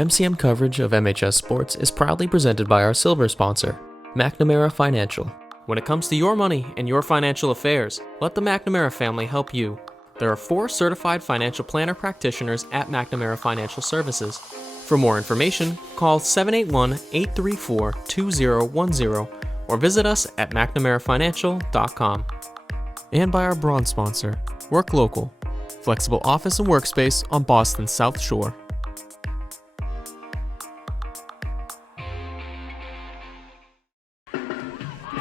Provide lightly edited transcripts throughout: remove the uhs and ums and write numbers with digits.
MCM coverage of MHS Sports is proudly presented by our silver sponsor, McNamara Financial. When it comes to your money and your financial affairs, let the McNamara family help you. There are 4 certified financial planner practitioners at McNamara Financial Services. For more information, call 781-834-2010 or visit us at mcnamarafinancial.com. And by our bronze sponsor, Work Local, flexible office and workspace on Boston's South Shore.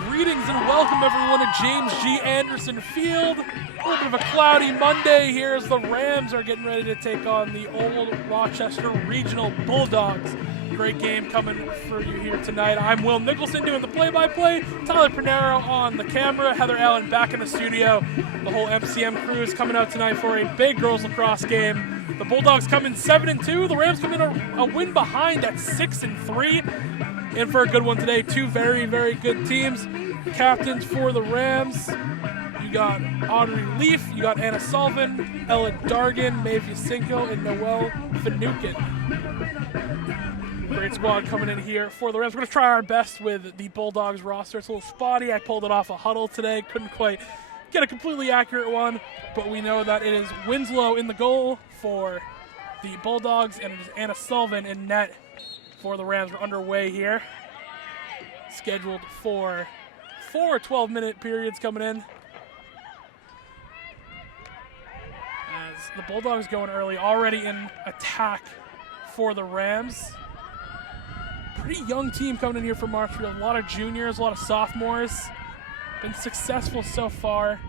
Greetings and welcome everyone to James G. Anderson Field. A little bit of a cloudy Monday here as the Rams are getting ready to take on the old Rochester Regional Bulldogs. Great game coming for you here tonight. I'm Will Nicholson doing the play-by-play. Tyler Panero on the camera. Heather Allen back in the studio. The whole MCM crew is coming out tonight for a big girls lacrosse game. The Bulldogs come in 7-2. The Rams come in a win behind at 6-3. In for a good one today. 2 very, very good teams. Captains for the Rams. You got Audrey Leaf, you got Anna Sullivan, Ella Dargan, Maeve Yasinko, and Noelle Finucane. Great squad coming in here for the Rams. We're going to try our best with the Bulldogs roster. It's a little spotty. I pulled it off a huddle today. Couldn't quite get a completely accurate one, but we know that it is Winslow in the goal for the Bulldogs, and it is Anna Sullivan in net for the Rams. We're underway here. Scheduled for 4 12-minute periods coming in. As the Bulldogs going early, already in attack for the Rams. Pretty young team coming in here for Marshfield. A lot of juniors, a lot of sophomores. Been successful so far.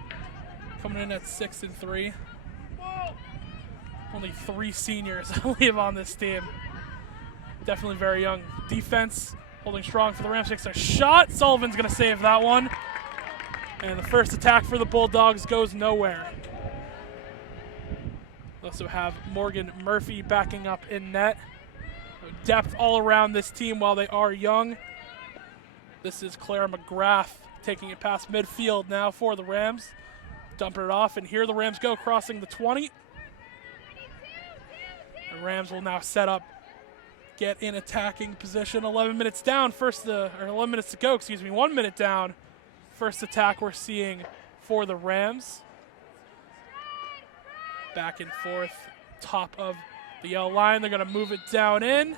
Coming in at 6-3. Only 3 seniors, I believe, on this team. Definitely very young. Defense holding strong for the Rams. Takes a shot. Sullivan's going to save that one. And the first attack for the Bulldogs goes nowhere. We also have Morgan Murphy backing up in net. Depth all around this team while they are young. This is Clara McGrath taking it past midfield now for the Rams. Dumping it off, and here the Rams go, crossing the 20. The Rams will now set up, get in attacking position. 11 minutes down, 11 minutes to go, 1 minute down. First attack we're seeing for the Rams. Back and forth, top of the yellow line. They're going to move it down in.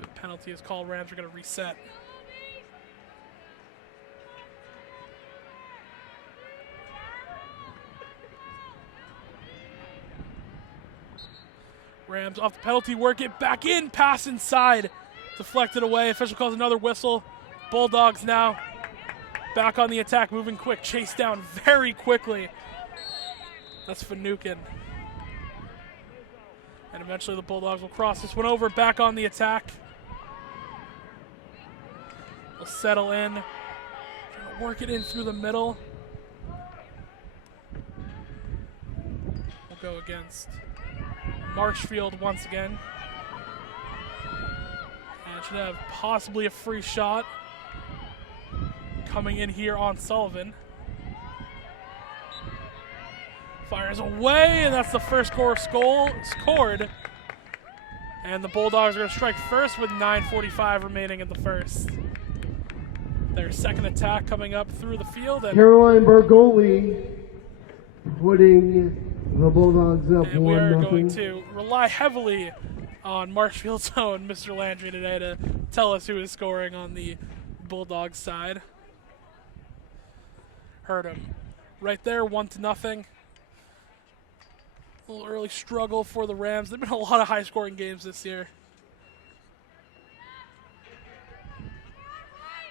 The penalty is called. Rams are going to reset. Rams off the penalty, work it back in, pass inside, deflected away. Official calls another whistle. Bulldogs now back on the attack, moving quick, chased down very quickly. That's Finucane. And eventually the Bulldogs will cross this one over, back on the attack. They'll settle in, trying to work it in through the middle. We'll go against Marshfield once again. And should have possibly a free shot coming in here on Sullivan. Fires away, and that's the first goal scored. And the Bulldogs are going to strike first with 9:45 remaining in the first. Their second attack coming up through the field. And Caroline Bergoli putting the Bulldogs up 1-0. And we are going to rely heavily on Marshfield's own Mr. Landry today to tell us who is scoring on the Bulldogs side. Heard him right there, 1-0. A little early struggle for the Rams. There have been a lot of high-scoring games this year.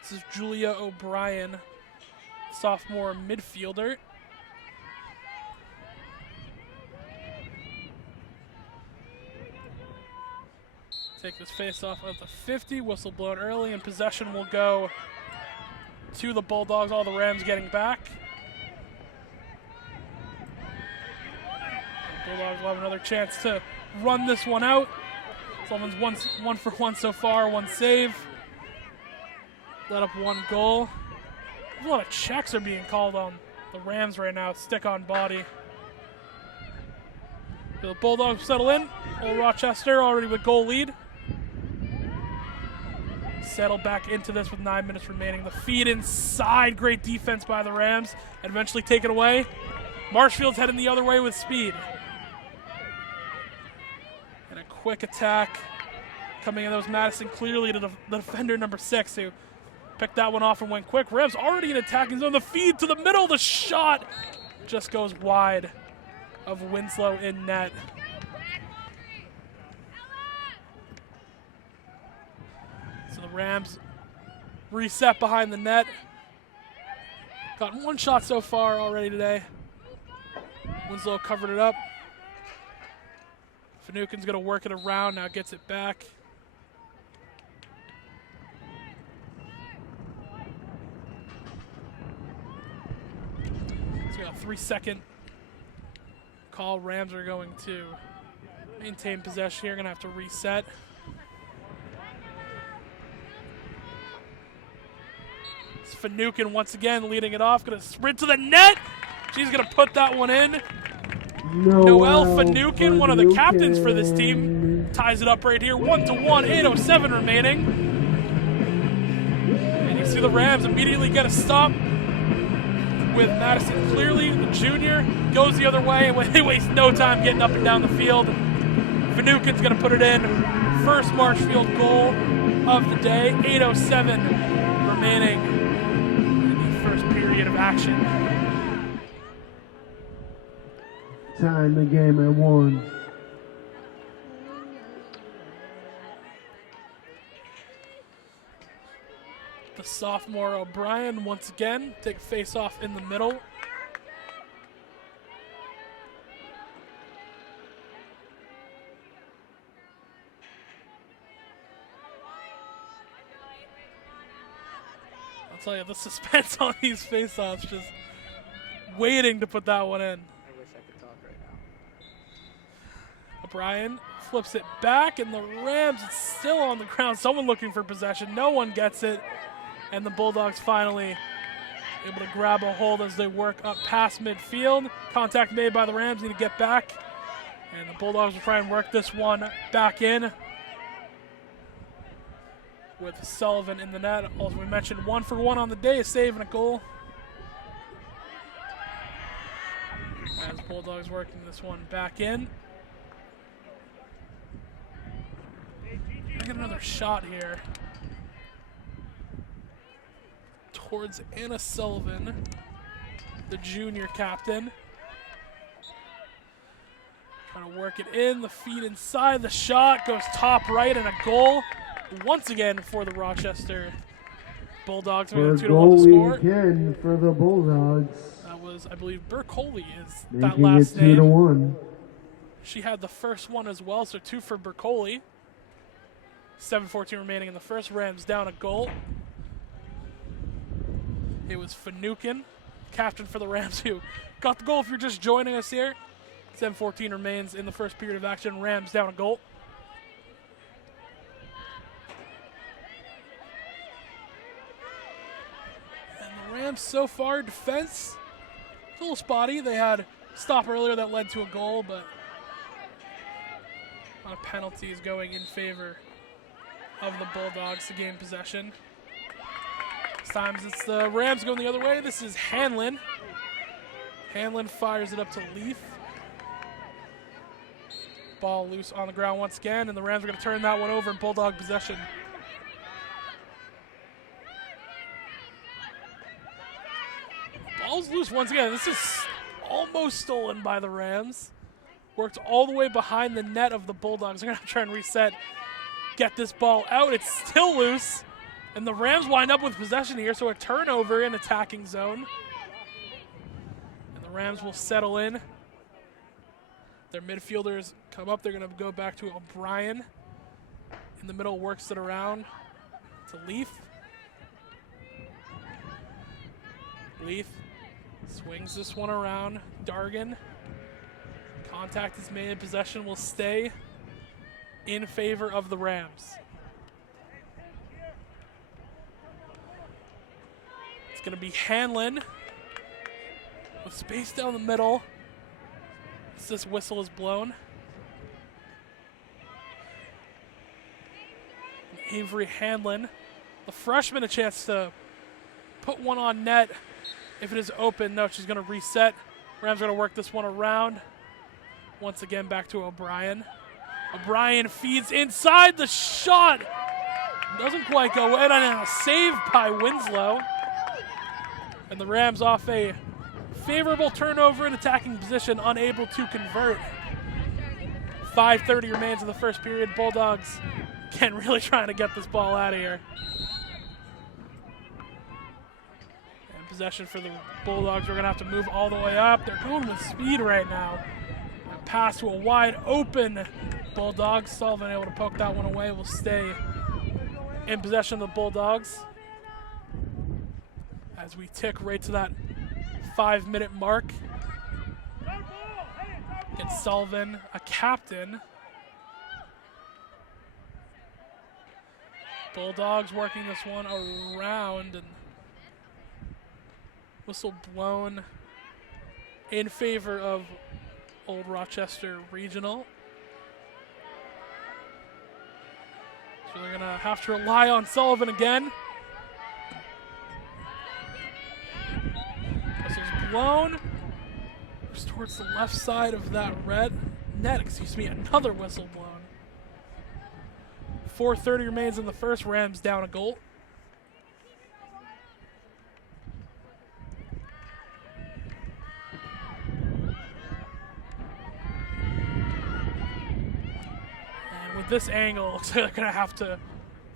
This is Julia O'Brien, sophomore midfielder. Take this face-off at the 50. Whistle blown early, and possession will go to the Bulldogs. All the Rams getting back. Bulldogs will have another chance to run this one out. Sullivan's one for one so far, 1 save. Let up 1 goal. A lot of checks are being called on the Rams right now. Stick on body. The Bulldogs settle in. Old Rochester already with goal lead. Settle back into this with 9 minutes remaining. The feed inside. Great defense by the Rams. And eventually taken away. Marshfield's heading the other way with speed. And a quick attack coming in. That was Madison clearly to the defender number 6 who picked that one off and went quick. Rams already in attacking zone. The feed to the middle. The shot just goes wide of Winslow in net. So the Rams reset behind the net. Gotten one shot so far already today. Winslow covered it up. Finucane's going to work it around, now gets it back. So we got a 3-second call. Rams are going to maintain possession here, going to have to reset. It's Finucane once again leading it off, going to sprint to the net. She's going to put that one in. Noelle Finucane, one of the captains for this team, ties it up right here. 1-1, 8:07 remaining. And you see the Rams immediately get a stop with Madison clearly. The junior goes the other way, and they waste no time getting up and down the field. Finucane's going to put it in. First Marshfield goal of the day. 8:07 remaining in the first period of action. Time the game at 1. The sophomore O'Brien once again take a face off in the middle. I'll tell you, the suspense on these face-offs, just waiting to put that one in. O'Brien flips it back, and the Rams, it's still on the ground. Someone looking for possession. No one gets it. And the Bulldogs finally able to grab a hold as they work up past midfield. Contact made by the Rams, need to get back. And the Bulldogs will try and work this one back in with Sullivan in the net. Also, we mentioned 1-for-1 on the day, a save and a goal. As Bulldogs working this one back in. I get another shot here towards Anna Sullivan, the junior captain. Trying to work it in, the feed inside, the shot goes top right, and a goal once again for the Rochester Bulldogs. For a 2-1 score. again for the Bulldogs. That was, I believe, Burkoli is Making that last it name. 2-1. She had the first one as well, so 2 for Burkoli. 7:14 remaining in the first. Rams down a goal. It was Finucane, captain for the Rams, who got the goal if you're just joining us here. 7:14 remains in the first period of action. Rams down a goal. And the Rams so far, defense, a little spotty. They had a stop earlier that led to a goal, but a lot of penalties going in favor of the Bulldogs to gain possession. This time it's the Rams going the other way. This is Hanlon. Hanlon fires it up to Leaf. Ball loose on the ground once again, and the Rams are going to turn that one over in Bulldog possession. Ball's loose once again. This is almost stolen by the Rams. Worked all the way behind the net of the Bulldogs. They're going to try and reset, get this ball out. It's still loose, and the Rams wind up with possession here, so a turnover in attacking zone. And the Rams will settle in. Their midfielders come up. They're going to go back to O'Brien. In the middle, works it around to Leaf. Leaf swings this one around. Dargan. Contact is made. Possession will stay in favor of the Rams. It's going to be Hanlon with space down the middle. As this whistle is blown. Avery Hanlon, the freshman, a chance to put one on net if it is open. No, she's going to reset. Rams going to work this one around. Once again, back to O'Brien. O'Brien feeds inside. The shot doesn't quite go in, and a save by Winslow. And the Rams off a favorable turnover in attacking position, unable to convert. 5:30 remains in the first period. Bulldogs, again, really trying to get this ball out of here. And possession for the Bulldogs. We're going to have to move all the way up. They're going with speed right now. And pass to a wide open Bulldogs. Sullivan able to poke that one away. Will stay in possession of the Bulldogs as we tick right to that 5-minute mark. And Sullivan, a captain. Bulldogs working this one around, and whistle blown in favor of Old Rochester Regional. So they're gonna have to rely on Sullivan again. Whistle's blown. Towards the left side of that red net, another whistle blown. 4:30 remains in the first. Rams down a goal. And with this angle, it looks like they're going to have to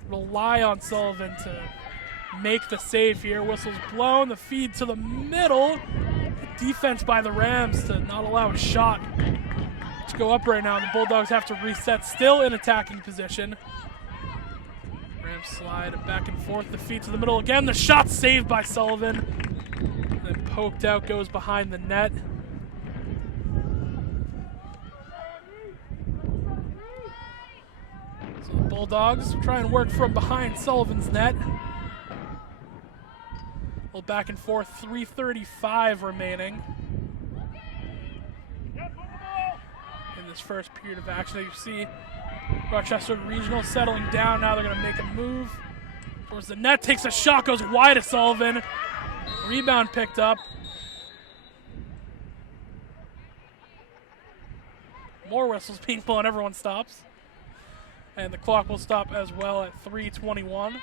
rely on Sullivan to make the save here. Whistle's blown. The feed to the middle. Defense by the Rams to not allow a shot to go up right now. The Bulldogs have to reset, still in attacking position. Rams slide back and forth. The feed to the middle again. The shot saved by Sullivan. And then poked out, goes behind the net. So the Bulldogs try and work from behind Sullivan's net. Well, back and forth, 3:35 remaining in this first period of action. As you see, Rochester Regional settling down. Now they're going to make a move towards the net. Takes a shot, goes wide of Sullivan. Rebound picked up. More whistles being blown. Everyone stops. And the clock will stop as well at 3:21.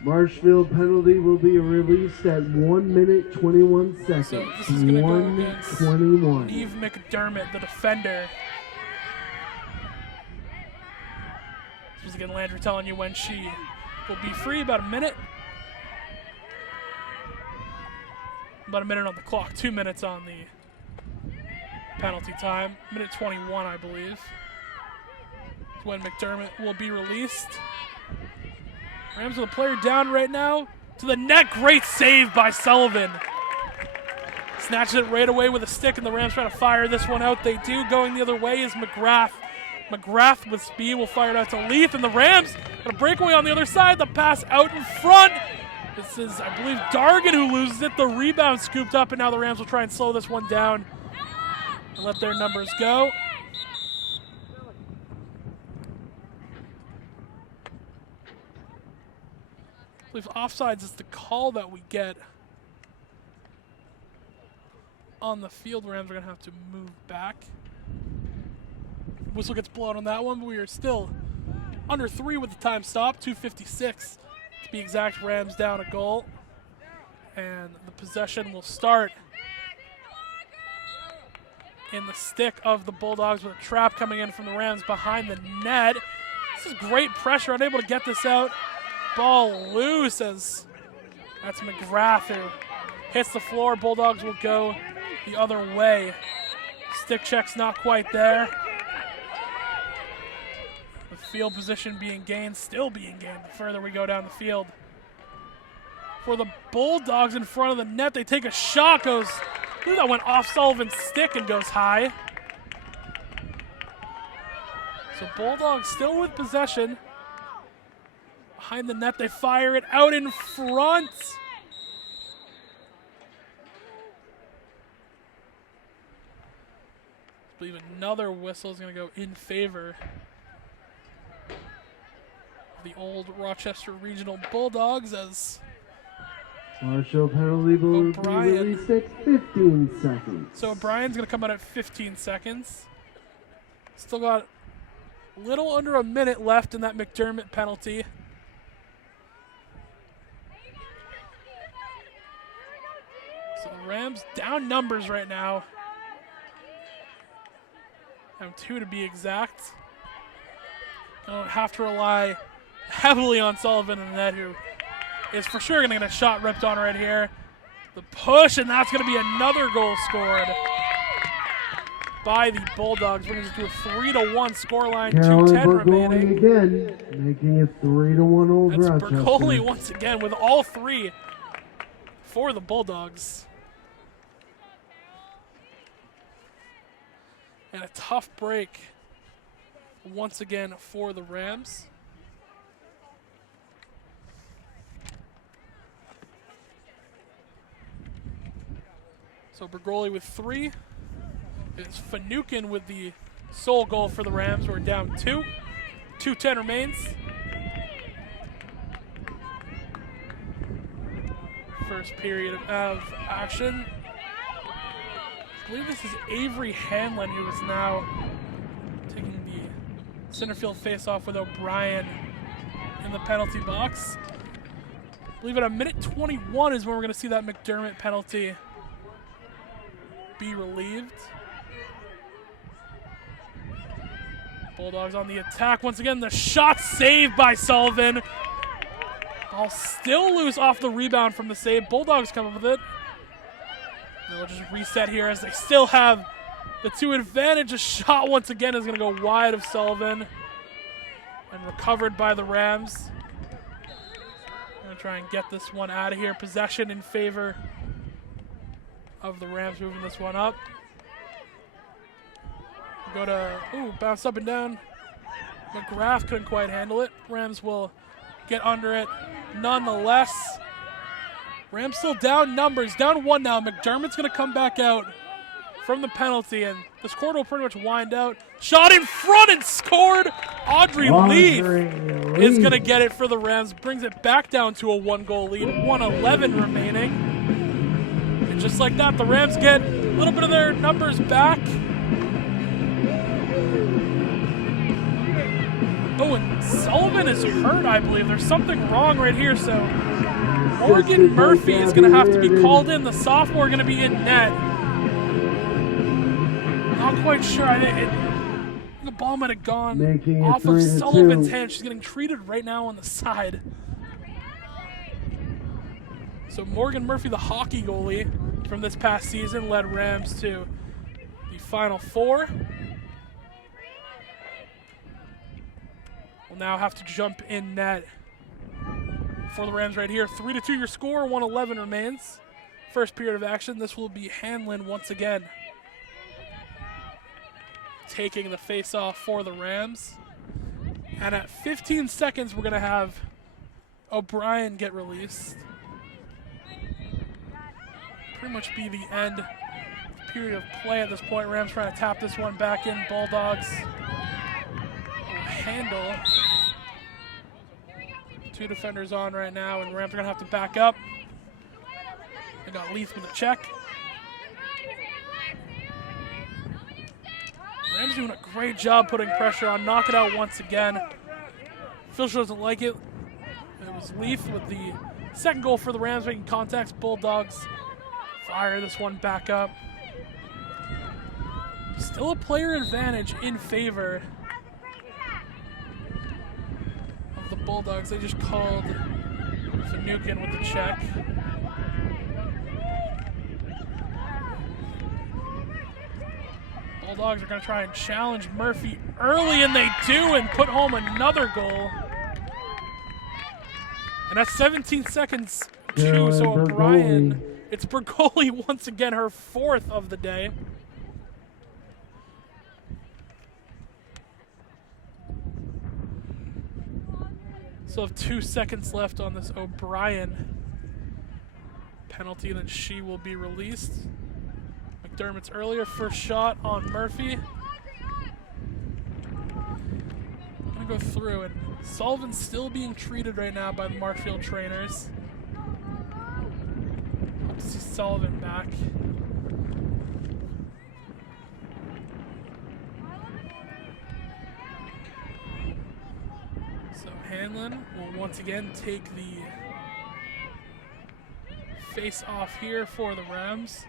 Marshfield penalty will be released at 1 minute 21 seconds. So this is going to go against 1:21. Eve McDermott, the defender. This was again Landry telling you when she will be free. About a minute. About a minute on the clock. 2 minutes on the penalty time. Minute 21, I believe. That's when McDermott will be released. Rams with a player down right now. To the net. Great save by Sullivan. Snatches it right away with a stick, and the Rams try to fire this one out. They do. Going the other way is McGrath. McGrath with speed will fire it out to Leith, and the Rams got a breakaway on the other side. The pass out in front. This is, I believe, Dargan who loses it. The rebound scooped up, and now the Rams will try and slow this one down and let their numbers go. I believe offsides is the call that we get on the field. Rams are going to have to move back. Whistle gets blown on that one, but we are still under 3 with the time stop. 2:56 to be exact. Rams down a goal. And the possession will start in the stick of the Bulldogs with a trap coming in from the Rams behind the net. This is great pressure, unable to get this out. Ball loose as that's McGrath who hits the floor. Bulldogs will go the other way. Stick check's not quite there. The field position being gained, still being gained the further we go down the field. For the Bulldogs in front of the net, they take a shot, goes, I believe that went off Sullivan's stick and goes high. So Bulldogs still with possession. Behind the net, they fire it out in front. I believe another whistle is going to go in favor of the old Rochester Regional Bulldogs as Partial penalty will be O'Brien. released at 15 seconds. So O'Brien's going to come out at 15 seconds. Still got a little under a minute left in that McDermott penalty. So the Rams down numbers right now. Down 2 to be exact. Don't have to rely heavily on Sullivan in the net, who is for sure going to get a shot ripped on right here. The push, and that's going to be another goal scored by the Bulldogs, brings it to a 3-1 scoreline, 2:10 remaining. Again, making it 3-1 over That's Rochester. Bergoli once again with all 3 for the Bulldogs. And a tough break once again for the Rams. So Bergoli with 3. It's Finucane with the sole goal for the Rams. We're down 2. 2:10 remains. First period of action. I believe this is Avery Hanlon, who is now taking the center field face-off with O'Brien in the penalty box. I believe at a minute 21 is when we're going to see that McDermott penalty be relieved. Bulldogs on the attack once again. The shot saved by Sullivan. Ball still loose off the rebound from the save. Bulldogs come up with it. They'll just reset here as they still have the 2 advantage. A shot once again is going to go wide of Sullivan and recovered by the Rams. Going to try and get this one out of here. Possession in favor of the Rams, moving this one up. Go to, bounce up and down. McGrath couldn't quite handle it. Rams will get under it nonetheless. Rams still down numbers, down 1 now. McDermott's going to come back out from the penalty, and this quarter will pretty much wind out. Shot in front and scored. Audrey Leaf is going to get it for the Rams. Brings it back down to a 1-goal lead. 1:11 remaining. And just like that, the Rams get a little bit of their numbers back. Oh, and Sullivan is hurt, I believe. There's something wrong right here, so Morgan Murphy is going to have to be called in. The sophomore going to be in net. Not quite sure. The ball might have gone off of Sullivan's hand. She's getting treated right now on the side. So Morgan Murphy, the hockey goalie from this past season, led Rams to the Final Four. Will now have to jump in net for the Rams right here. 3-2 your score, 1:11 remains. First period of action. This will be Hanlon once again taking the face-off for the Rams. And at 15 seconds, we're going to have O'Brien get released. Pretty much be the end of the period of play at this point. Rams trying to tap this one back in. Bulldogs will handle. 2 defenders on right now, and Rams are going to have to back up. They got Leith with a check. Rams doing a great job putting pressure on. Knock it out once again. Fisher doesn't like it. It was Leith with the second goal for the Rams, making contacts. Bulldogs fire this one back up. Still a player advantage in favor of the Bulldogs. They just called Finucane with the check. Bulldogs are going to try and challenge Murphy early, and they do, and put home another goal. And that's 17 seconds too, so O'Brien, it's Bergoli once again, her 4th of the day. Still have 2 seconds left on this O'Brien penalty, then she will be released. McDermott's earlier first shot on Murphy. I'm gonna go through it. Sullivan's still being treated right now by the Marshfield trainers. Hope to see Sullivan back. So Hanlon will once again take the face off here for the Rams.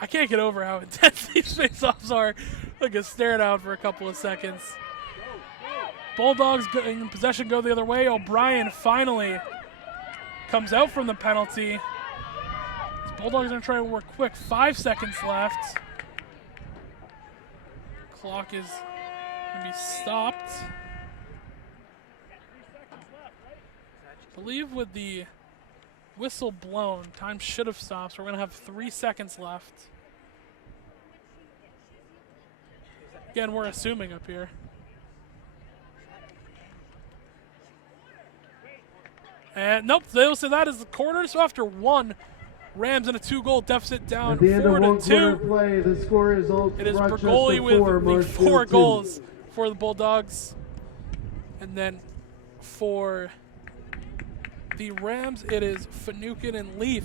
I can't get over how intense these face-offs are. Like a stare down for a couple of seconds. Bulldogs in possession go the other way. O'Brien finally comes out from the penalty. These Bulldogs are going to try to work quick. 5 seconds left. Clock is going to be stopped. I believe with the whistle blown, time should have stopped, so we're going to have 3 seconds left. Again, we're assuming up here. And nope, they'll say that is the quarter. So after one, Rams in a 2-goal deficit down 4-2. Play, the score is it is Rochester Bergoli with the 4 2. goals for the Bulldogs. And then for the Rams, it is Finucane and Leaf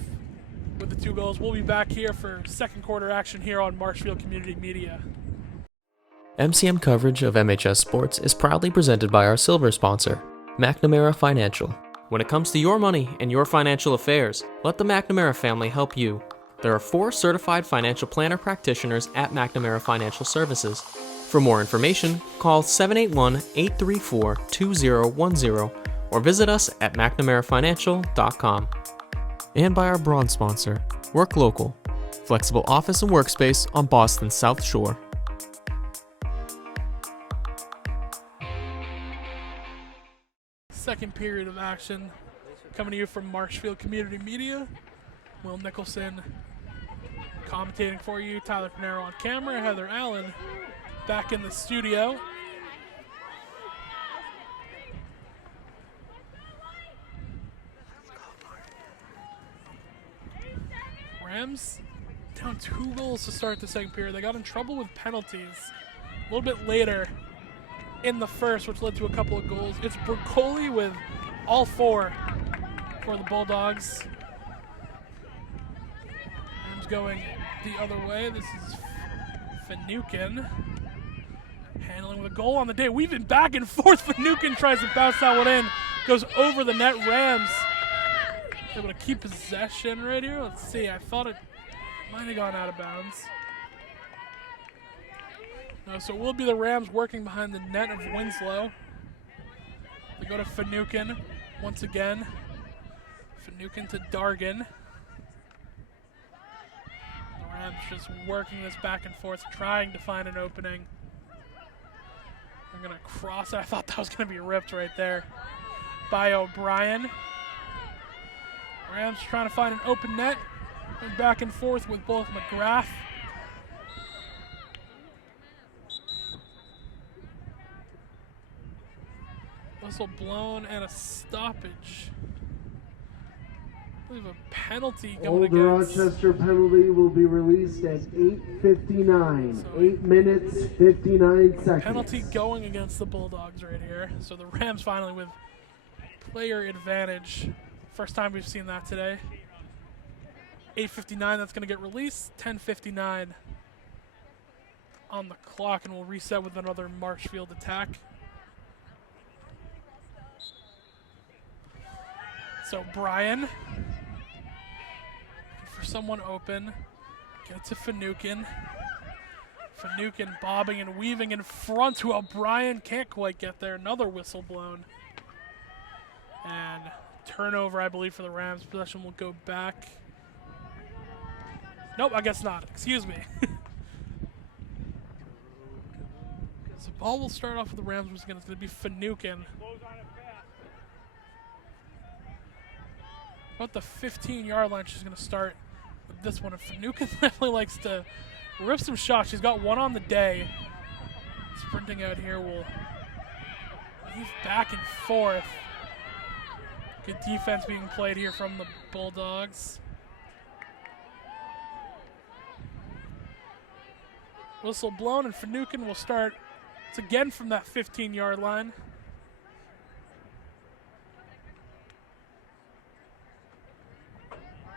with the 2 goals. We'll be back here for second quarter action here on Marshfield Community Media. MCM coverage of MHS Sports is proudly presented by our silver sponsor, McNamara Financial. When it comes to your money and your financial affairs, let the McNamara family help you. There are 4 certified financial planner practitioners at McNamara Financial Services. For more information, call 781-834-2010 or visit us at mcnamarafinancial.com. And by our bronze sponsor, Work Local, flexible office and workspace on Boston's South Shore. Second period of action coming to you from Marshfield Community Media. Will Nicholson commentating for you. Tyler Pinero on camera. Heather Allen back in the studio. Rams down 2 goals to start the second period. They got in trouble with penalties a little bit later in the first, which led to a couple of goals. It's Bergoli with all 4 for the Bulldogs. Rams going the other way. This is Finucane handling with a goal on the day. We've been back and forth. Finucane tries to bounce that one in. Goes over the net. Rams able to keep possession right here. Let's see. I thought it might have gone out of bounds. No, so it will be the Rams working behind the net of Winslow. They go to Finucane once again. Finucane to Dargan. The Rams just working this back and forth, trying to find an opening. They're going to cross it. I thought that was going to be ripped right there by O'Brien. Rams trying to find an open net. Going back and forth with both McGrath. Whistle blown and a stoppage. I believe a penalty going against. The Rochester penalty will be released at 8:59. 8 minutes, 59 seconds. Penalty going against the Bulldogs right here. So the Rams finally with player advantage. First time we've seen that today. 8:59, that's going to get released. 10:59 on the clock, and we'll reset with another Marshfield attack. So Brian, for someone open, get to Finucane. Finucane bobbing and weaving in front to O'Brien, can't quite get there. Another whistle blown. And turnover, I believe, for the Rams. Possession will go back. Nope, I guess not. Excuse me. So ball will start off with the Rams. It's going to be Finucane. About the 15-yard line, she's going to start with this one. And Finucane definitely likes to rip some shots. She's got one on the day. Sprinting out here will leave back and forth. Good defense being played here from the Bulldogs. Whistle blown, and Finucane will start. It's again from that 15-yard line.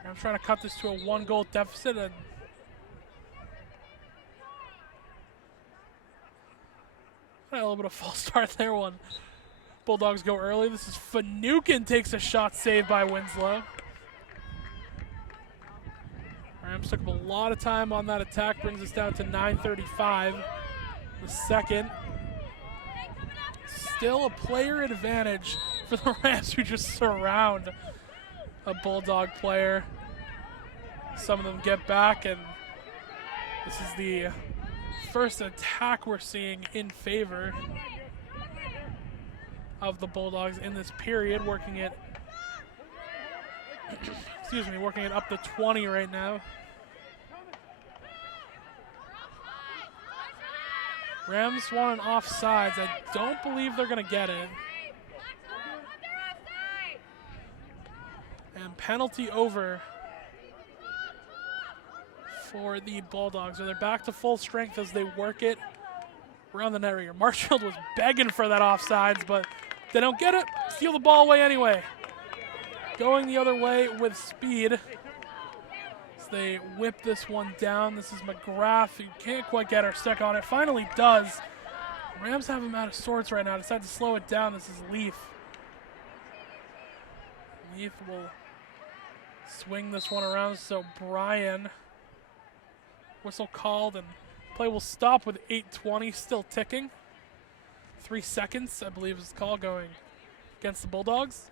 I'm trying to cut this to a 1-goal deficit. And a little bit of false start there. One Bulldogs go early. This is Finucane takes a shot saved by Winslow. Rams took up a lot of time on that attack. Brings us down to 9:35. The second. Still a player advantage for the Rams, who just surround a Bulldog player. Some of them get back, and this is the first attack we're seeing in favor of the Bulldogs in this period, working it working it up to 20 right now. Rams want an offsides. I don't believe they're going to get it. And penalty over for the Bulldogs. So they're back to full strength as they work it around the net area. Marshfield was begging for that offsides, but they don't get it. Steal the ball away anyway. Going the other way with speed. As they whip this one down. This is McGrath, who can't quite get her stick on it. Finally does. Rams have him out of sorts right now. Decide to slow it down. This is Leaf. Leaf will swing this one around. So Brian, whistle called, and play will stop with 8:20 still ticking. 3 seconds, I believe, is the call going against the Bulldogs.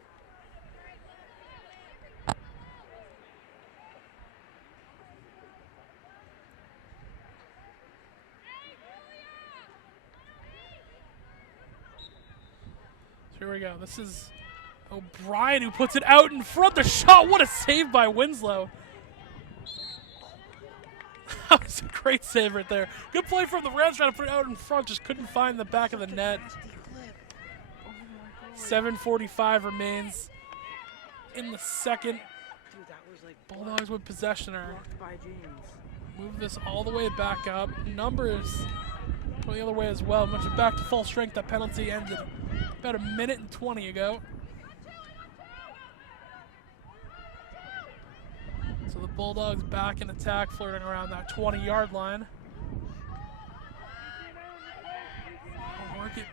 So here we go. This is O'Brien who puts it out in front. The shot, what a save by Winslow. That was a great save right there. Good play from the Rams, trying to put it out in front, just couldn't find the back of the net. 7:45 remains in the second. Bulldogs with possession. Move this all the way back up. Numbers go the other way as well. Much back to full strength. That penalty ended about a minute and 20 ago. So the Bulldogs back in attack, flirting around that 20-yard line. I'll work it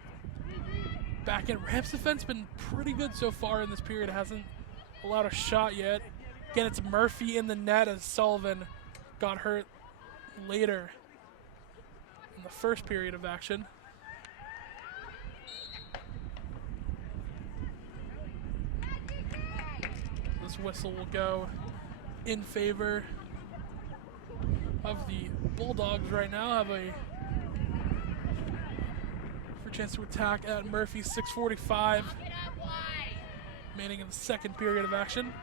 back in. Rams defense been pretty good so far in this period. Hasn't allowed a shot yet. Again, it's Murphy in the net as Sullivan got hurt later in the first period of action. This whistle will go in favor of the Bulldogs right now. Have a chance to attack at Murphy. 6:45 remaining in the second period of action.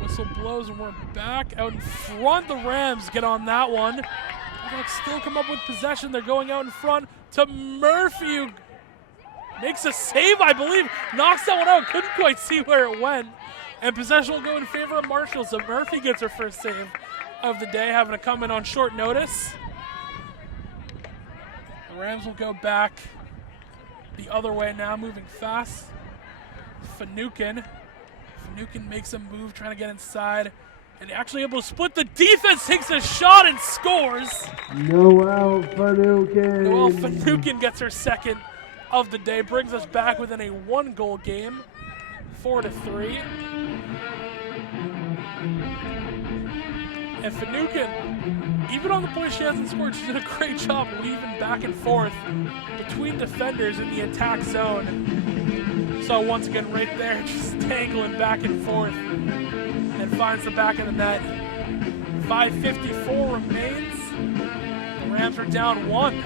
Whistle blows and we're back out in front. The Rams get on that one. Bulldogs still come up with possession. They're going out in front to Murphy, who makes a save, I believe. Knocks that one out. Couldn't quite see where it went. And possession will go in favor of Marshall. So Murphy gets her first save of the day, having to come in on short notice. The Rams will go back the other way now, moving fast. Finucane makes a move, trying to get inside. And actually able to split the defense, takes a shot and scores. Noel Finucane gets her second of the day, brings us back within a 1-goal game, 4-3. And Finucane, even on the point she hasn't scored, she's done a great job weaving back and forth between defenders in the attack zone. So once again right there, just tangling back and forth and finds the back of the net. 5:54 remains. The Rams are down 1.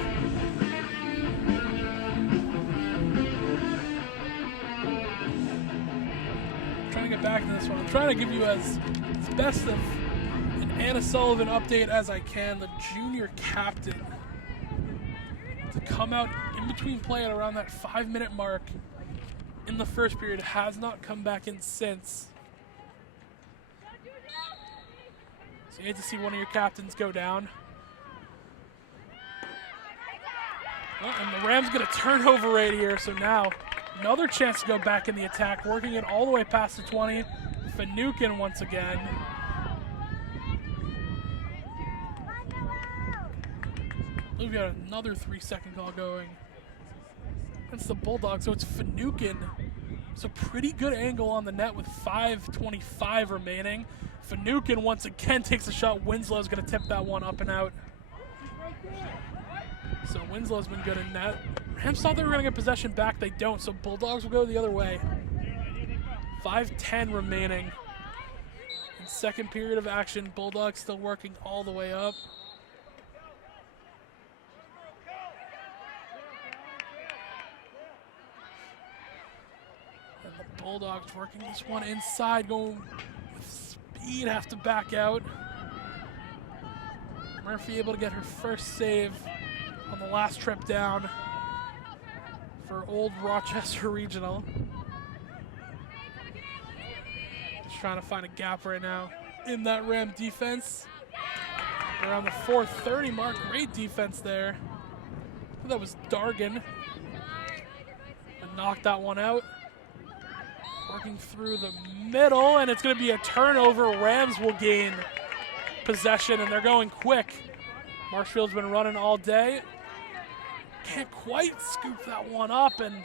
Back to this one. I'm trying to give you as best of an Anna Sullivan update as I can, the junior captain to come out in between play at around that 5-minute mark in the first period. Has not come back in since. So you hate to see one of your captains go down. Well, and the Rams get a turnover right here, so now another chance to go back in the attack, working it all the way past the 20. Finucane once again. We've got another 3-second call going. That's the Bulldogs, so it's Finucane. So pretty good angle on the net with 5:25 remaining. Finucane once again takes a shot. Winslow's going to tip that one up and out. So Winslow's been good in net. Rams thought they were going to get possession back. They don't, so Bulldogs will go the other way. 5:10 remaining. In second period of action, Bulldogs still working all the way up. And the Bulldogs working this one inside, going with speed, have to back out. Murphy able to get her first save on the last trip down for Old Rochester Regional. Just trying to find a gap right now in that Ram defense. Around the 4:30 mark, great defense there. That was Dargan. And knocked that one out. Working through the middle, and it's going to be a turnover. Rams will gain possession, and they're going quick. Marshfield's been running all day. Can't quite scoop that one up, and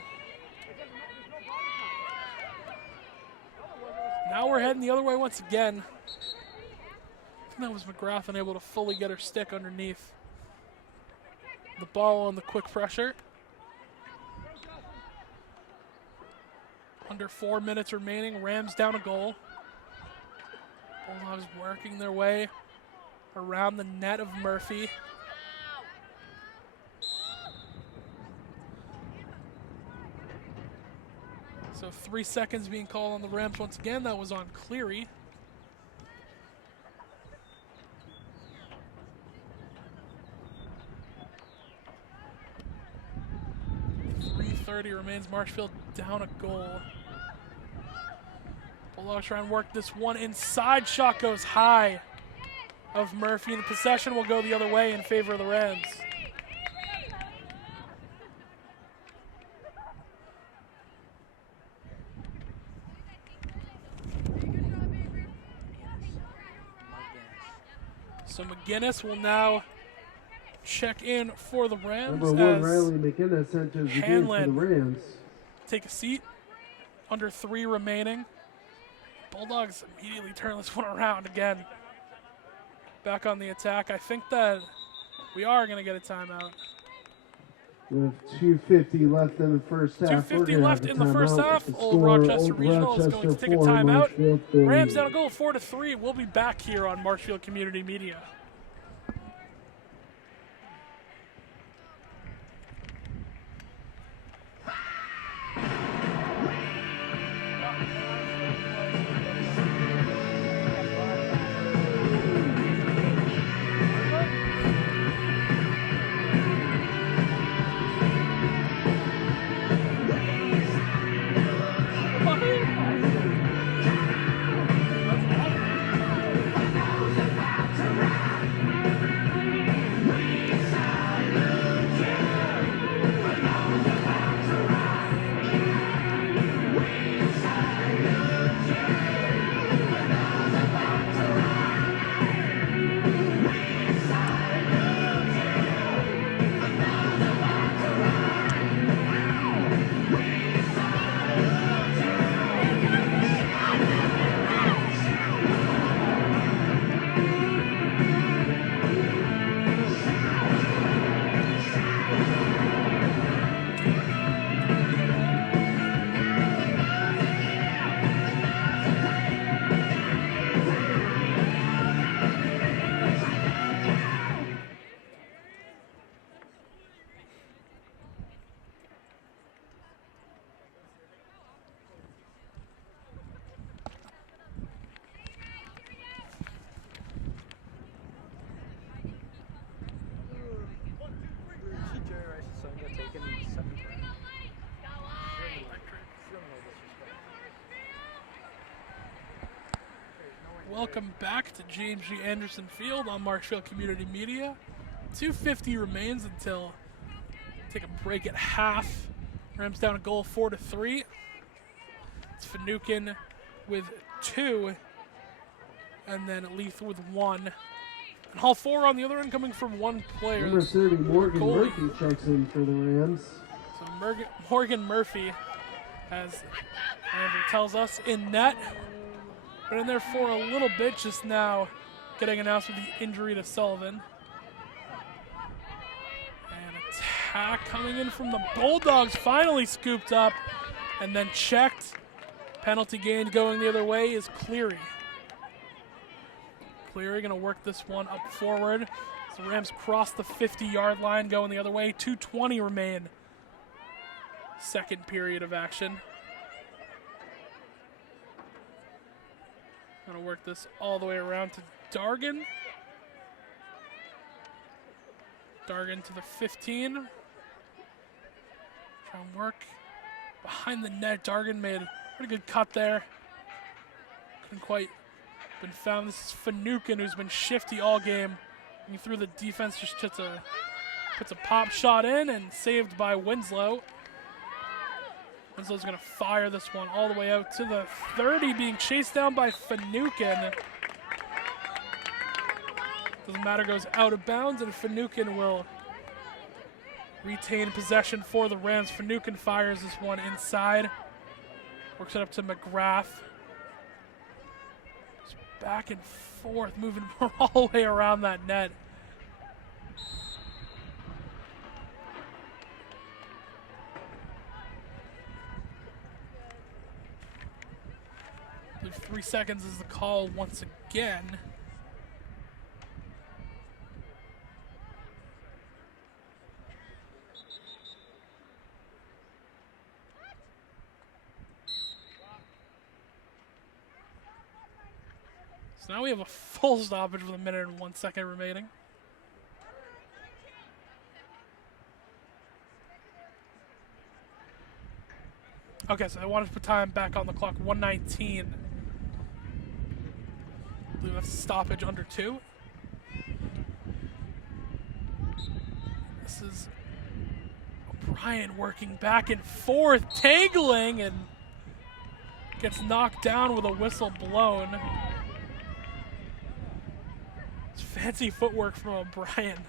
now we're heading the other way once again. I think that was McGrath unable to fully get her stick underneath the ball on the quick pressure. Under 4 minutes remaining, Rams down a goal. Bulldogs working their way around the net of Murphy. So 3 seconds being called on the Rams once again. That was on Cleary. .3:30 remains. Marshfield down a goal. Bulldogs try and work this one inside. Shot goes high of Murphy. The possession will go the other way in favor of the Rams. So McGinnis will now check in for the Rams. Number 1, Riley McGinnis enters the game for the Rams. Take a seat. Under 3 remaining. Bulldogs immediately turn this one around again. Back on the attack. I think that we are going to get a timeout. With 2:50 left in the first half. 2:50 left in the first half. Old Rochester Regional is going to take a timeout. Rams down a goal, 4-3. We'll be back here on Marshfield Community Media. Welcome back to James G. Anderson Field on Marshfield Community Media. 2:50 remains until take a break at half. Rams down a goal 4-3. It's Finucane with 2, and then Leith with 1. And all 4 on the other end coming from 1 player. Number 30, Morgan goalie. Murphy checks in for the Rams. So Morgan Murphy, as Andrew tells us, in net. Been in there for a little bit just now, getting announced with the injury to Sullivan. And attack coming in from the Bulldogs, finally scooped up and then checked. Penalty gained going the other way is Cleary. Cleary going to work this one up forward. So the Rams cross the 50-yard line going the other way. 2:20 remain. Second period of action. Going to work this all the way around to Dargan. Dargan to the 15. Try and work behind the net. Dargan made a pretty good cut there. Couldn't quite been found. This is Finucane, who's been shifty all game. And through the defense, just puts a pop shot in and saved by Winslow. Winslow's going to fire this one all the way out to the 30, being chased down by Finucane. Doesn't matter, goes out of bounds, and Finucane will retain possession for the Rams. Finucane fires this one inside. Works it up to McGrath. Just back and forth, moving all the way around that net. I believe 3 seconds is the call once again. So now we have a full stoppage with 1 minute and 1 second remaining. Okay, so I wanted to put time back on the clock. 1:19. I believe that's a stoppage under 2. This is O'Brien working back and forth, tangling, and gets knocked down with a whistle blown. It's fancy footwork from O'Brien.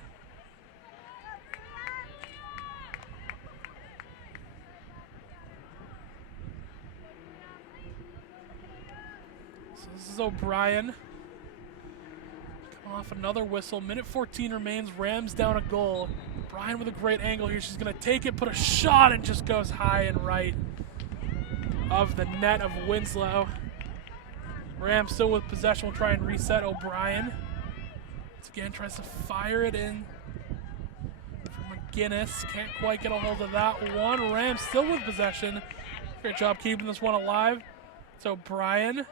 So this is O'Brien. Off another whistle. Minute 14 remains. Rams down a goal. O'Brien with a great angle here. She's going to take it, put a shot, and just goes high and right of the net of Winslow. Rams still with possession. Will try and reset O'Brien. Once again, tries to fire it in for McGinnis. Can't quite get a hold of that one. Rams still with possession. Great job keeping this one alive. It's O'Brien.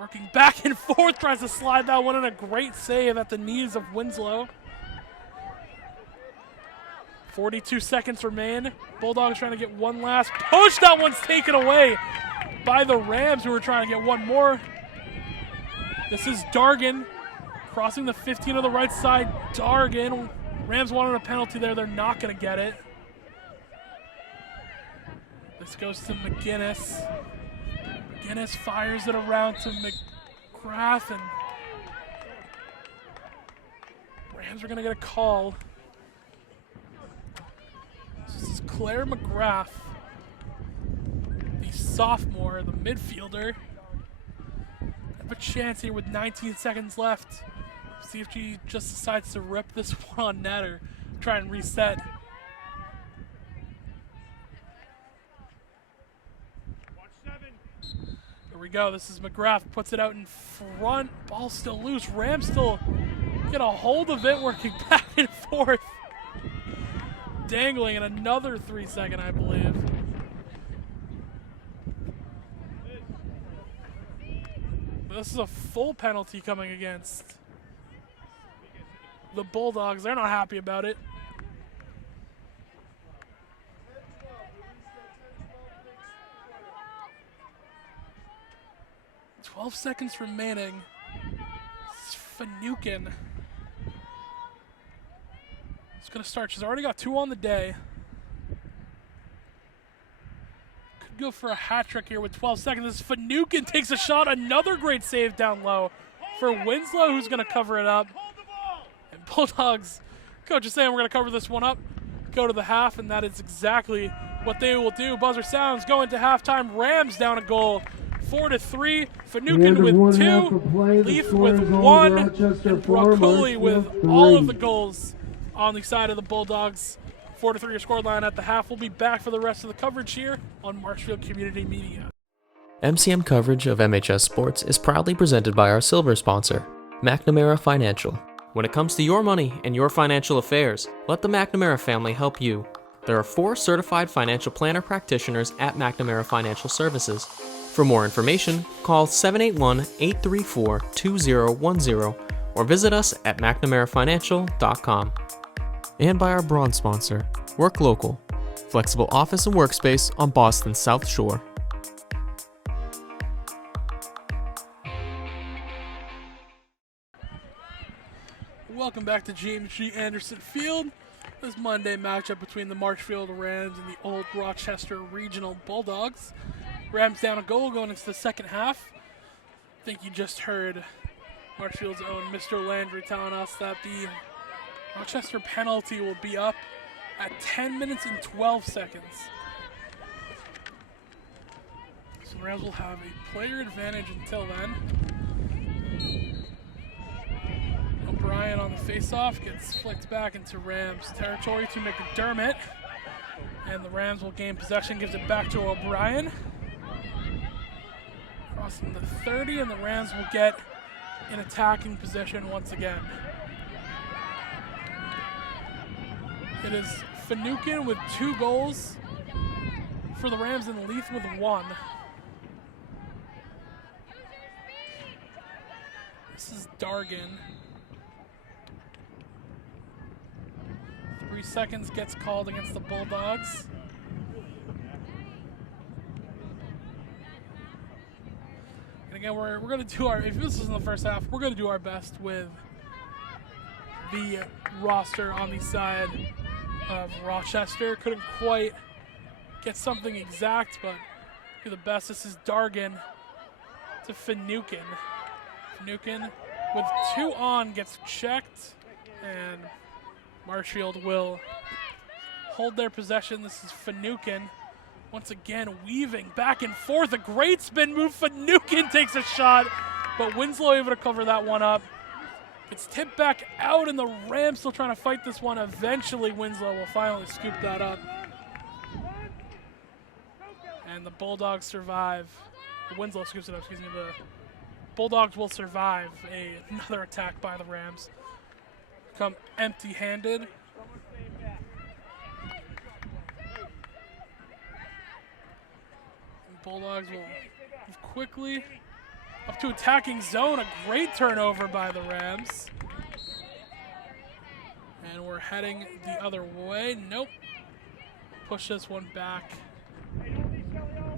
Working back and forth, tries to slide that one in. A great save at the knees of Winslow. 42 seconds remain. Bulldogs trying to get one last push. That one's taken away by the Rams, who are trying to get one more. This is Dargan crossing the 15 on the right side. Dargan. Rams wanted a penalty there. They're not going to get it. This goes to McGinnis. McGinnis fires it around to McGrath, and Rams are going to get a call. This is Claire McGrath, the sophomore, the midfielder. Have a chance here with 19 seconds left. See if she just decides to rip this one on net or try and reset. Here we go. This is McGrath. Puts it out in front. Ball still loose. Rams still get a hold of it, working back and forth. Dangling in another 3 second, I believe. But this is a full penalty coming against the Bulldogs. They're not happy about it. 12 seconds remaining. It's Finucane. It's going to start. She's already got 2 on the day. Could go for a hat trick here with 12 seconds. This Finucane takes a shot. Another great save down low for Winslow, who's going to cover it up. And Bulldogs, coach is saying we're going to cover this one up, go to the half, and that is exactly what they will do. Buzzer sounds, go into halftime. Rams down a goal, 4-3. Finucane with 2, Leaf with 1, and Broccoli with all of the goals on the side of the Bulldogs. 4-3 your scoreline at the half. We'll be back for the rest of the coverage here on Marshfield Community Media. MCM coverage of MHS Sports is proudly presented by our silver sponsor, McNamara Financial. When it comes to your money and your financial affairs, let the McNamara family help you. There are 4 certified financial planner practitioners at McNamara Financial Services. For more information, call 781-834-2010 or visit us at mcnamarafinancial.com. And by our bronze sponsor, Work Local, flexible office and workspace on Boston's South Shore. Welcome back to James G. Anderson Field. This Monday matchup between the Marshfield Rams and the old Rochester Regional Bulldogs. Rams down a goal going into the second half. I think you just heard Marshfield's own Mr. Landry telling us that the Rochester penalty will be up at 10 minutes and 12 seconds. So the Rams will have a player advantage until then. O'Brien on the face-off gets flicked back into Rams territory to McDermott. And the Rams will gain possession, gives it back to O'Brien. Crossing the 30, and the Rams will get in attacking position once again. It is Finucane with 2 goals for the Rams and Leith with 1. This is Dargan. 3 seconds gets called against the Bulldogs. And again, we're going to do our, if this is in the first half, we're going to do our best with the roster on the side of Rochester. Couldn't quite get something exact, but do the best. This is Dargan to Finucane. Finucane with 2 on gets checked, and Marshfield will hold their possession. This is Finucane once again weaving back and forth. A great spin move. Finucane takes a shot, but Winslow able to cover that one up. It's tipped back out, and the Rams still trying to fight this one. Eventually, Winslow will finally scoop that up. And the Bulldogs survive. Winslow scoops it up, excuse me. The Bulldogs will survive another attack by the Rams. Come empty-handed. Bulldogs will move quickly up to attacking zone. A great turnover by the Rams. And we're heading the other way. Nope. Push this one back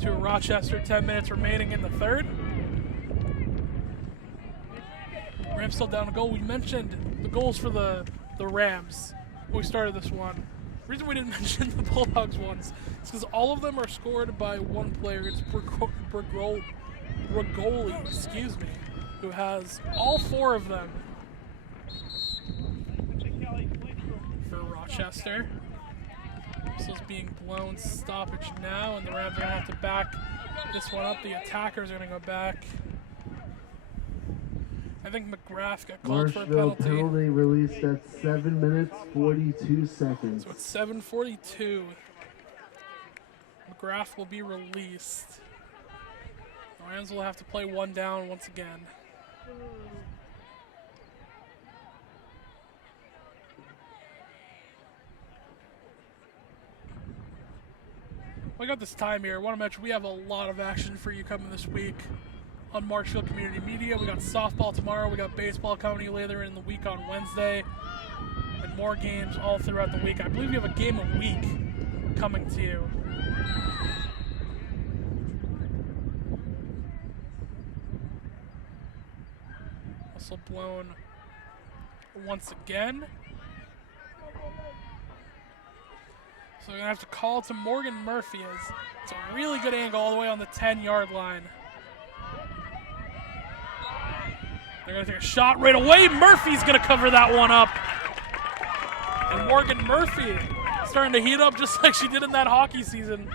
to Rochester. 10 minutes remaining in the third. Rams still down a goal. We mentioned the goals for the Rams when we started this one. The reason we didn't mention the Bulldogs ones is because all of them are scored by one player. It's Bragoli, excuse me, who has all 4 of them for Rochester. This is being blown stoppage now, and the Rams are going to have to back this one up. The attackers are going to go back. I think McGrath got called for a penalty. Penalty released at 7 minutes, 42 seconds. So it's 7:42. McGrath will be released. The Rams will have to play one down once again. We got this time here. I want to mention we have a lot of action for you coming this week on Marshfield Community Media. We got softball tomorrow. We got baseball coming later in the week on Wednesday. And more games all throughout the week. I believe we have a game a week coming to you. blown once again. So we're going to have to call to Morgan Murphy as it's a really good angle all the way on the 10-yard line. They're going to take a shot right away. Murphy's going to cover that one up. And Morgan Murphy starting to heat up just like she did in that hockey season.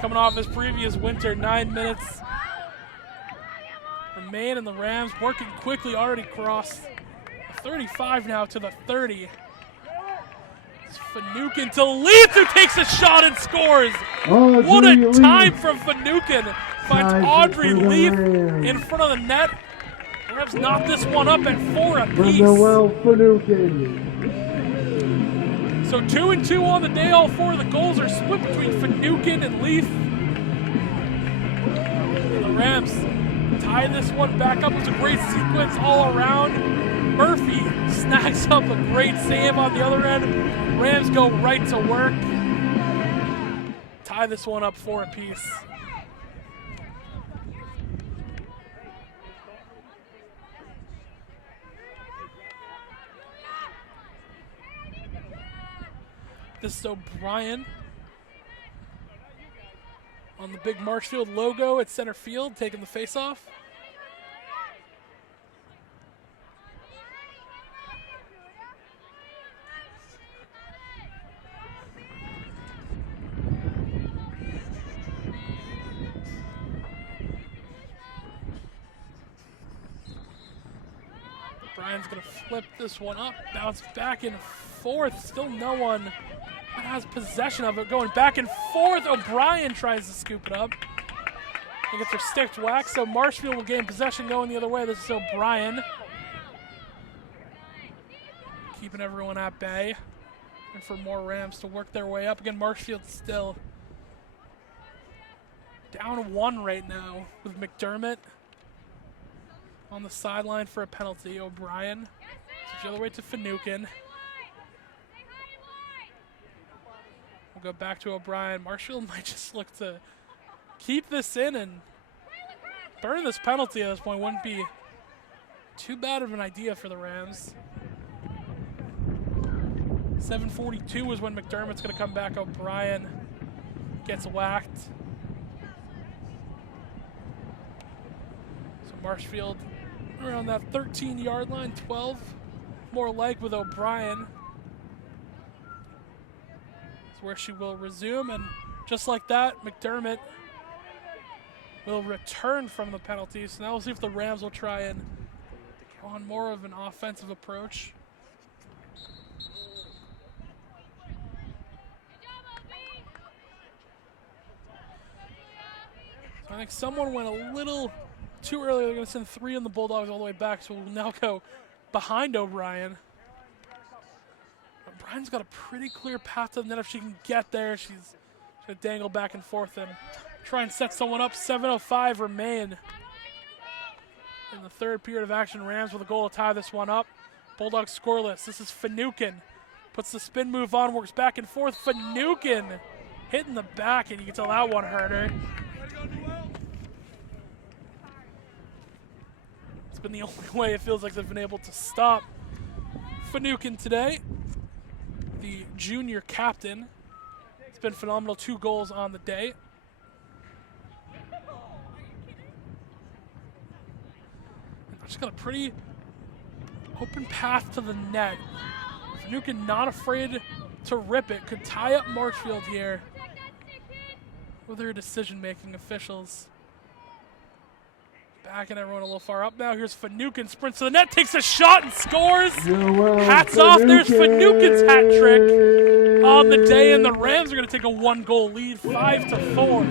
Coming off his previous winter, 9 minutes remain, and the Rams working quickly, already crossed 35 now to the 30. It's Finucane to Leith, who takes a shot and scores. What a time from Finucane. Finds Audrey Leith in front of the net. Rams knock this one up at 4 apiece. So 2 and 2 on the day. All 4 of the goals are split between Finucane and Leith. And the Rams tie this one back up. It's a great sequence all around. Murphy snags up a great save on the other end. Rams go right to work. Tie this one up 4 apiece. This is O'Brien on the big Marshfield logo at center field, taking the face-off. O'Brien's going to flip this one up, bounce back and forth. Still no one has possession of it, going back and forth. O'Brien tries to scoop it up. He gets her stick whacked, so Marshfield will gain possession going the other way. This is O'Brien. Keeping everyone at bay. And for more Rams to work their way up. Again, Marshfield still down 1 right now with McDermott on the sideline for a penalty. O'Brien. Switch the other way to Finucane. We'll go back to O'Brien. Marshfield might just look to keep this in and burn this penalty at this point. Wouldn't be too bad of an idea for the Rams. 7:42 is when McDermott's going to come back. O'Brien gets whacked. So Marshfield around that 13-yard line, 12 more like with O'Brien. Where she will resume, and just like that, McDermott will return from the penalty. So now we'll see if the Rams will try and go on more of an offensive approach. So I think someone went a little too early. They're going to send 3 on the Bulldogs all the way back, so we'll now go behind O'Brien. O'Brien's got a pretty clear path to the net if she can get there. She's going to dangle back and forth and try and set someone up. 7:05 remain in the third period of action. Rams with a goal to tie this one up. Bulldogs scoreless. This is Finucane. Puts the spin move on, works back and forth. Finucane hitting the back, and you can tell that one hurt her. It's been the only way it feels like they've been able to stop Finucane today. The junior captain. It's been phenomenal. 2 goals on the day. Just got a pretty open path to the net. Finucane not afraid to rip it. Could tie up Marshfield here with their decision-making officials. Backing everyone a little far up now. Here's Finucane, sprints to the net, takes a shot and scores. Hats off, there's Finucane's hat trick on the day, and the Rams are going to take a 1-goal lead, 5-4.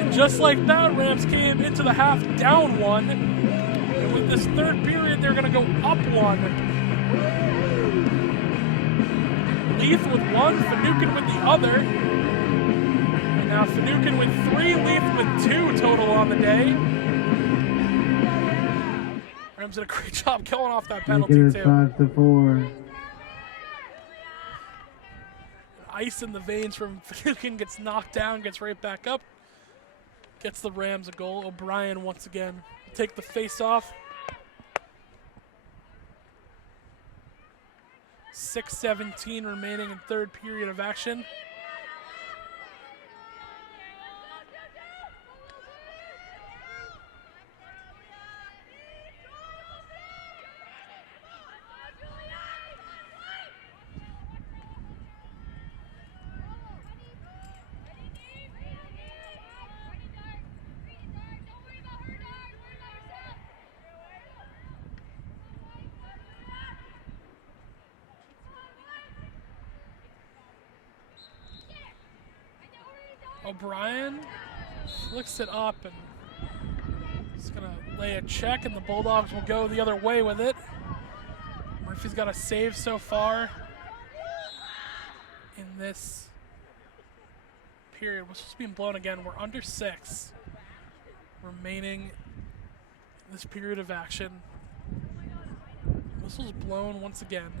And just like that, Rams came into the half down 1. And with this third period, they're going to go up 1. Leith with 1, Finucane with the other. Now Finucane with 3, Leith with 2 total on the day. Rams did a great job killing off that penalty too. 5-4. Ice in the veins from Finucane, gets knocked down, gets right back up. Gets the Rams a goal. O'Brien once again take the face-off. 6:17 remaining in third period of action. O'Brien flicks it up and he's going to lay a check, and the Bulldogs will go the other way with it. Murphy's got a save so far in this period. Whistle's being blown again. We're under 6 remaining in this period of action. Whistle's blown once again.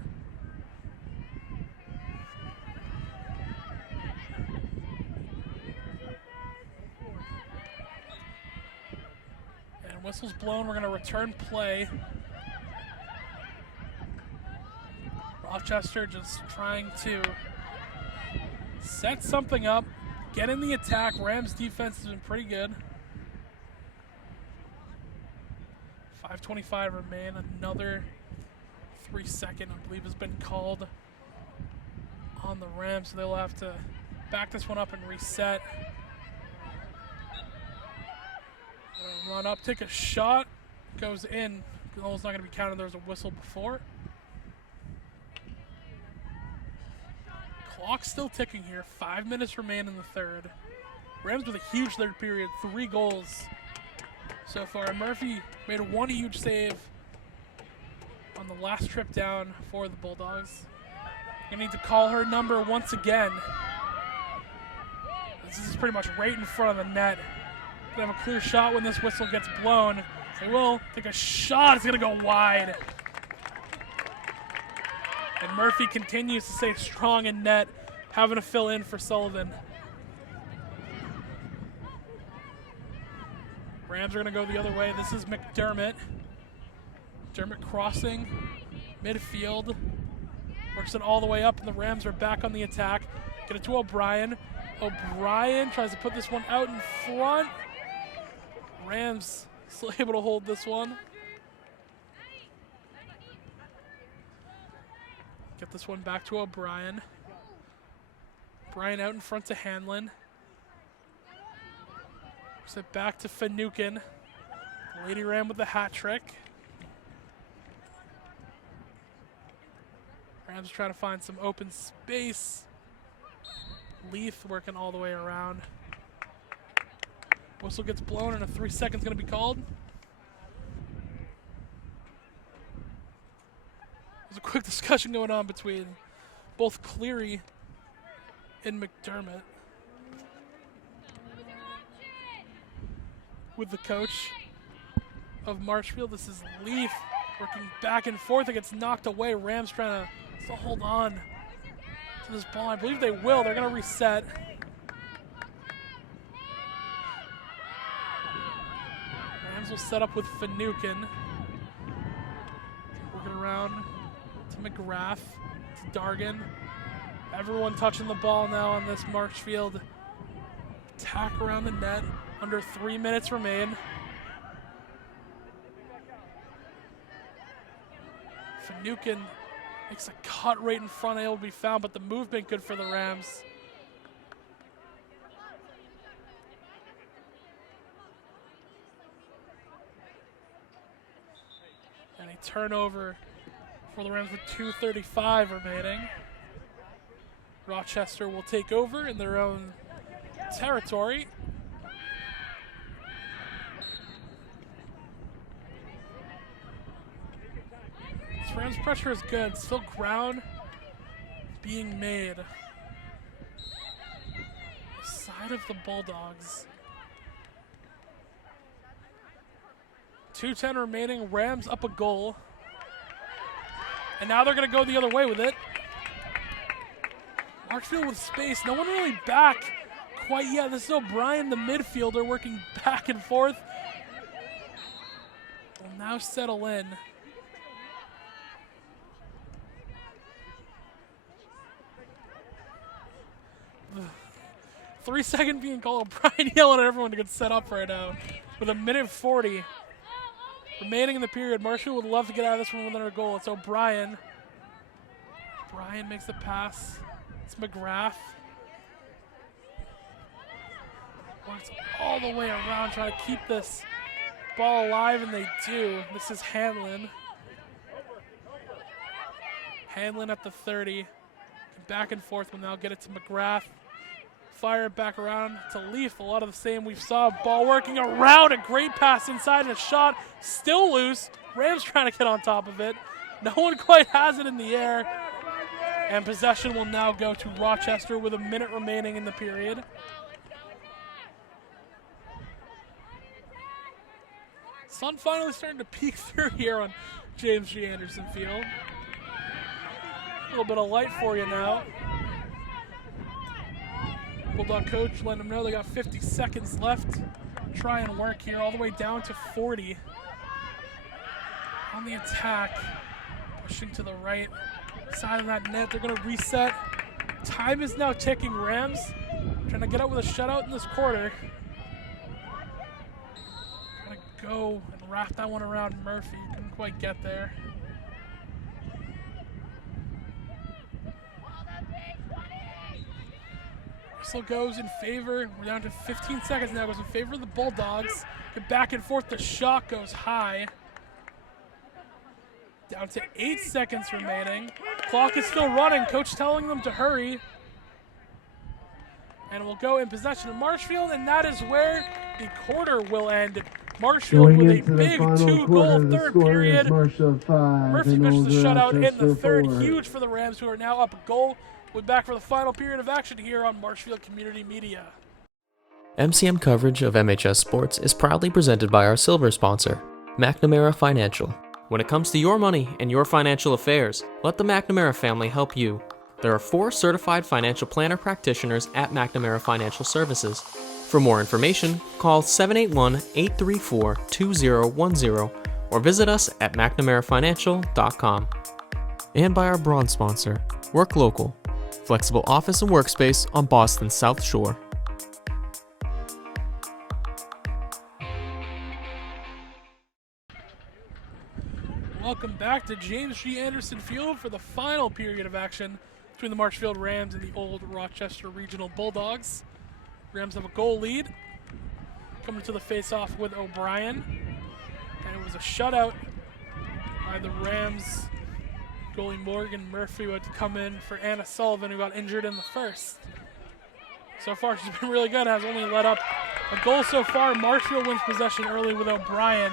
Whistle's blown. We're going to return play. Rochester just trying to set something up, get in the attack. Rams defense has been pretty good. 5:25 remain. Another 3-second, I believe, has been called on the Rams, so they'll have to back this one up and reset. Run up, take a shot, goes in. Goal's not going to be counted. There was a whistle before. Clock's still ticking here. 5 minutes remain in the third. Rams with a huge third period. 3 goals so far. And Murphy made one huge save on the last trip down for the Bulldogs. Gonna need to call her number once again. This is pretty much right in front of the net. Gonna have a clear shot when this whistle gets blown. They will take a shot. It's gonna go wide. And Murphy continues to stay strong in net, having to fill in for Sullivan. Rams are gonna go the other way. This is McDermott. McDermott crossing midfield. Works it all the way up, and the Rams are back on the attack. Get it to O'Brien. O'Brien tries to put this one out in front. Rams still able to hold this one. Get this one back to O'Brien. O'Brien out in front to Hanlon. Puts it back to Finucane. Lady Ram with the hat trick. Rams trying to find some open space. Leith working all the way around. Whistle gets blown and a 3 seconds going to be called. There's a quick discussion going on between both Cleary and McDermott with the coach of Marshfield. This is Leaf working back and forth. It gets knocked away. Rams trying to still hold on to this ball. I believe they will. They're going to reset. Rams will set up with Finucane. Working around to McGrath, to Dargan. Everyone touching the ball now on this Marshfield attack around the net. Under 3 minutes remain. Finucane makes a cut right in front, able to be found, but the movement good for the Rams. And a turnover for the Rams with 2:35 remaining. Rochester will take over in their own territory. This Rams pressure is good. Still ground being made. Side of the Bulldogs. 2:10 remaining. Rams up a goal. And now they're going to go the other way with it. Marshfield with space. No one really back quite yet. This is O'Brien, the midfielder, working back and forth. will now settle in. Ugh. 3-second being called. Brian yelling at everyone to get set up right now. With a minute 40 remaining in the period. Marshall would love to get out of this one with another goal. It's O'Brien. O'Brien makes the pass. It's McGrath. Works all the way around trying to keep this ball alive, and they do. This is Hanlon. Hanlon at the 30. Back and forth will now get it to McGrath. Fire it back around to Leaf. A lot of the same we saw. Ball working around. A great pass inside and a shot. Still loose. Rams trying to get on top of it. No one quite has it in the air. And possession will now go to Rochester with a minute remaining in the period. Sun finally starting to peek through here on James G. Anderson Field. A little bit of light for you now. Bulldog coach letting them know they got 50 seconds left. Try and work here all the way down to 40. On the attack, pushing to the right side of that net. They're going to reset. Time is now ticking. Rams trying to get out with a shutout in this quarter. Trying to go and wrap that one around Murphy. Couldn't quite get there. Whistle goes in favor. We're down to 15 seconds now. Goes in favor of the Bulldogs. Get back and forth. The shot goes high. Down to 8 seconds remaining. Clock is still running. Coach telling them to hurry. And we'll go in possession of Marshfield, and that is where the quarter will end. Marshfield with a big 2-goal third period. Murphy finishes the shutout in the third. Huge for the Rams, who are now up a goal. We'll be back for the final period of action here on Marshfield Community Media. MCM coverage of MHS Sports is proudly presented by our silver sponsor, McNamara Financial. When it comes to your money and your financial affairs, let the McNamara family help you. There are 4 certified financial planner practitioners at McNamara Financial Services. For more information, call 781-834-2010 or visit us at mcnamarafinancial.com. And by our bronze sponsor, Work Local, flexible office and workspace on Boston's South Shore. Welcome back to James G. Anderson Field for the final period of action between the Marshfield Rams and the old Rochester Regional Bulldogs. Rams have a goal lead. Coming to the face-off with O'Brien. And it was a shutout by the Rams goalie Morgan Murphy, who had to come in for Anna Sullivan, who got injured in the first. So far, she's been really good. Has only let up a goal so far. Marshfield wins possession early with O'Brien.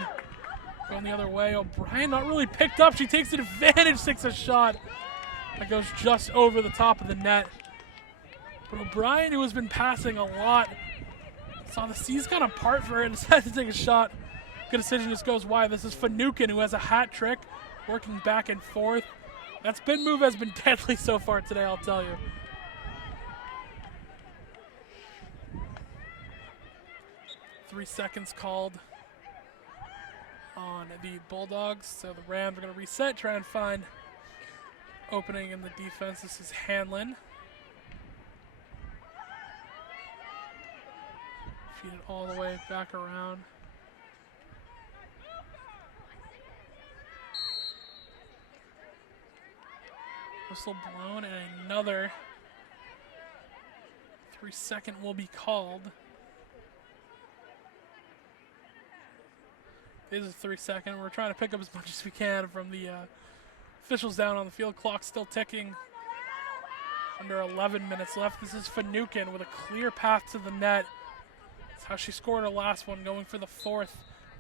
Going the other way. O'Brien not really picked up. She takes an advantage, takes a shot that goes just over the top of the net. But O'Brien, who has been passing a lot, saw the seas kind of part for her and decided to take a shot. Good decision, just goes wide. This is Finucane, who has a hat trick, working back and forth. That spin move has been deadly so far today, I'll tell you. Three seconds called on the Bulldogs. So the Rams are going to reset, try and find opening in the defense. This is Hanlon. Feed it all the way back around. Whistle blown, and another 3-second will be called. It is a 3-second. We're trying to pick up as much as we can from the officials down on the field. Clock still ticking. Under 11 minutes left. This is Finucane with a clear path to the net. That's how she scored her last one, going for the 4th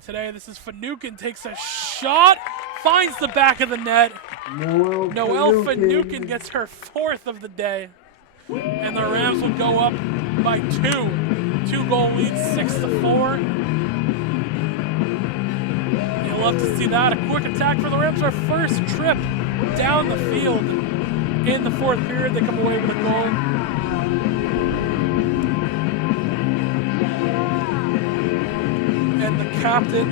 today. This is Finucane, takes a shot, finds the back of the net. Noelle Finucane gets her 4th of the day. And the Rams will go up by 2. 2-goal lead, 6-4. You'll love to see that. A quick attack for the Rams. Our first trip down the field in the 4th period. They come away with a goal. And the captain,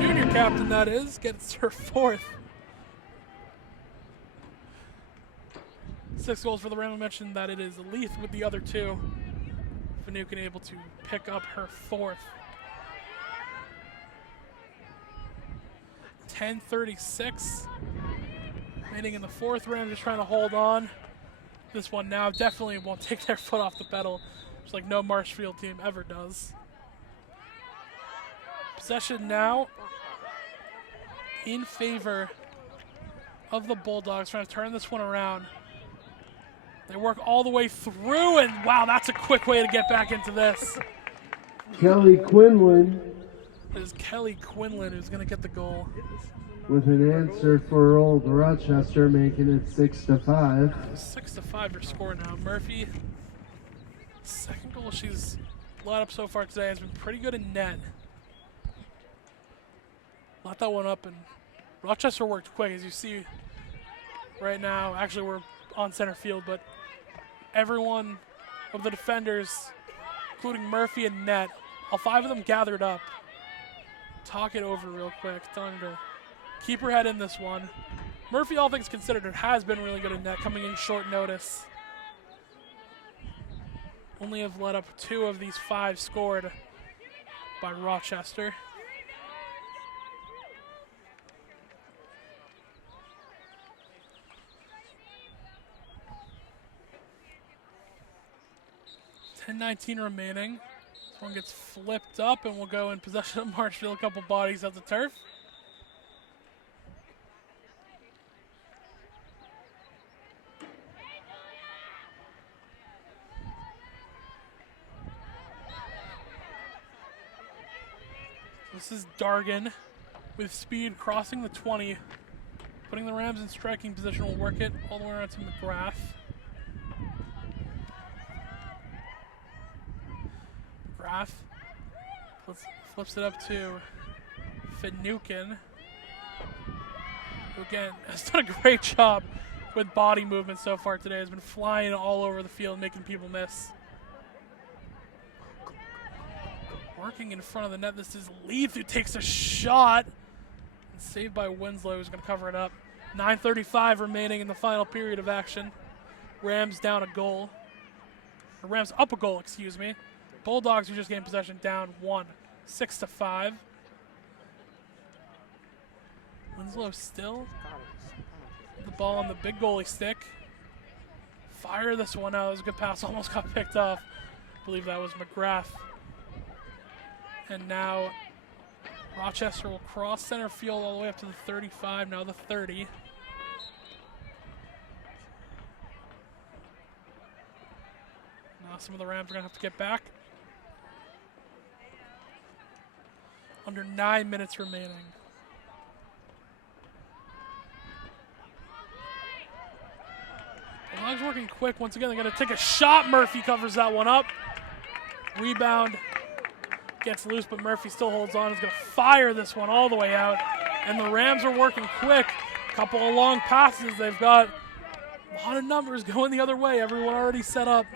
junior captain that is, gets her 4th. 6 goals for the Rams. I mentioned that it is Leith with the other 2. Finucane able to pick up her 4th. 10:36 remaining in the 4th. Rams just trying to hold on. This one now definitely won't take their foot off the pedal, just like no Marshfield team ever does. Possession now in favor of the Bulldogs, trying to turn this one around. They work all the way through, and wow, that's a quick way to get back into this. Kelly Quinlan It is Kelly Quinlan who's going to get the goal. with an answer for Old Rochester, making it 6-5. 6-5 your score now. Murphy, second goal she's let up so far today, has been pretty good in net. Let that one up, and Rochester worked quick, as you see right now. Actually, we're on center field, but everyone of the defenders, including Murphy and net, all 5 of them gathered up. Talk it over real quick. Telling her to keep her head in this one. Murphy, all things considered, has been really good in net, coming in short notice. Only have let up 2 of these 5 scored by Rochester. $10:19 remaining. This one gets flipped up and we'll go in possession of Marshfield. A couple bodies at the turf. This is Dargan with speed crossing the 20. Putting the Rams in striking position. Will work it all the way around to McGrath. Flips it up to Finucane, who again has done a great job with body movement so far today. Has been flying all over the field, making people miss. Working in front of the net, this is Leith who takes a shot. And saved by Winslow, who's going to cover it up. 9:35 remaining in the final period of action. Rams down a goal. Or Rams up a goal, excuse me. Bulldogs who just gained possession down 1, 6-5. Winslow still the ball on the big goalie stick. Fire this one out. It was a good pass. Almost got picked off. I believe that was McGrath. And now Rochester will cross center field all the way up to the 35, now the 30. Now some of the Rams are going to have to get back. Under 9 minutes remaining. Bulldogs working quick. Once again, they're going to take a shot. Murphy covers that one up. Rebound gets loose, but Murphy still holds on. He's going to fire this one all the way out. And the Rams are working quick. A couple of long passes. They've got a lot of numbers going the other way. Everyone already set up.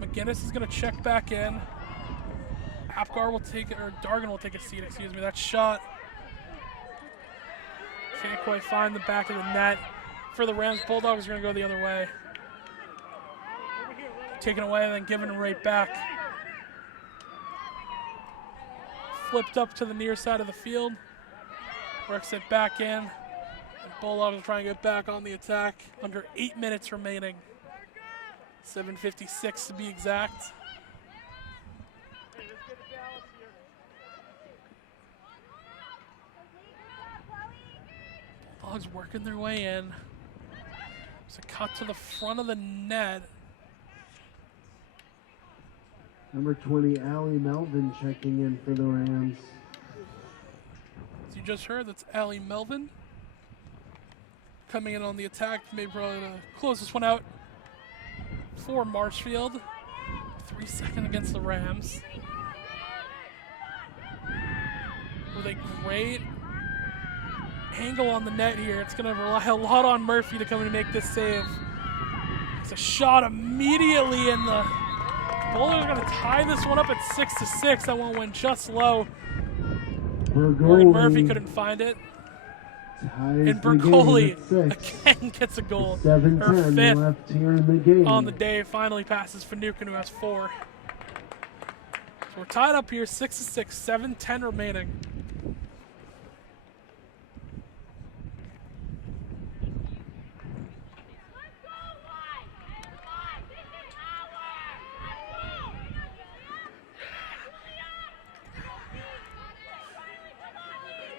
McGinnis is going to check back in. Apgar will take it, or Dargan will take a seat, excuse me. That shot can't quite find the back of the net. For the Rams, Bulldogs are going to go the other way. Taken away and then given right back. Flipped up to the near side of the field. Works it back in. And Bulldogs will try and get back on the attack. Under 8 minutes remaining. 7:56 to be exact. Bulldogs working their way in. It's a cut to the front of the net. Number 20, Allie Melvin checking in for the Rams. As you just heard, that's Allie Melvin. Coming in on the attack, maybe probably to close this one out for Marshfield. 3 seconds against the Rams. With a great angle on the net here. It's going to rely a lot on Murphy to come in and make this save. It's a shot immediately in the Bulldogs are going to tie this one up at 6-6. That one went just low. Bergoli Murphy couldn't find it. ties And the game Bergoli at 6. again gets a goal. Her 7:10 fifth left here in the game. on the day. Finally passes Finucane, who has 4. So we're tied up here, 6-6, 7:10 remaining.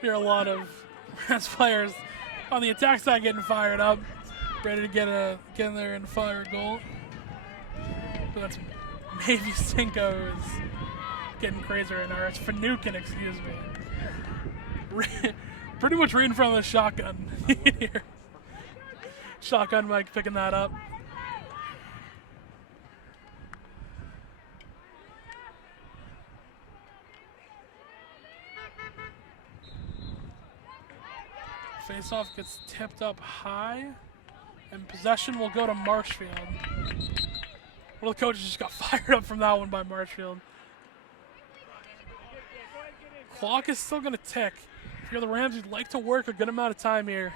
Here are a lot of Rams players on the attack side getting fired up, ready to get in there and fire a goal. But that's maybe Cinco is getting crazy right now. It's Finucane, excuse me. Pretty much right in front of the shotgun here. Shotgun Mike picking that up. Faceoff gets tipped up high, and possession will go to Marshfield. Well, the coaches just got fired up from that one by Marshfield. Clock is still going to tick. If you're the Rams, you'd like to work a good amount of time here.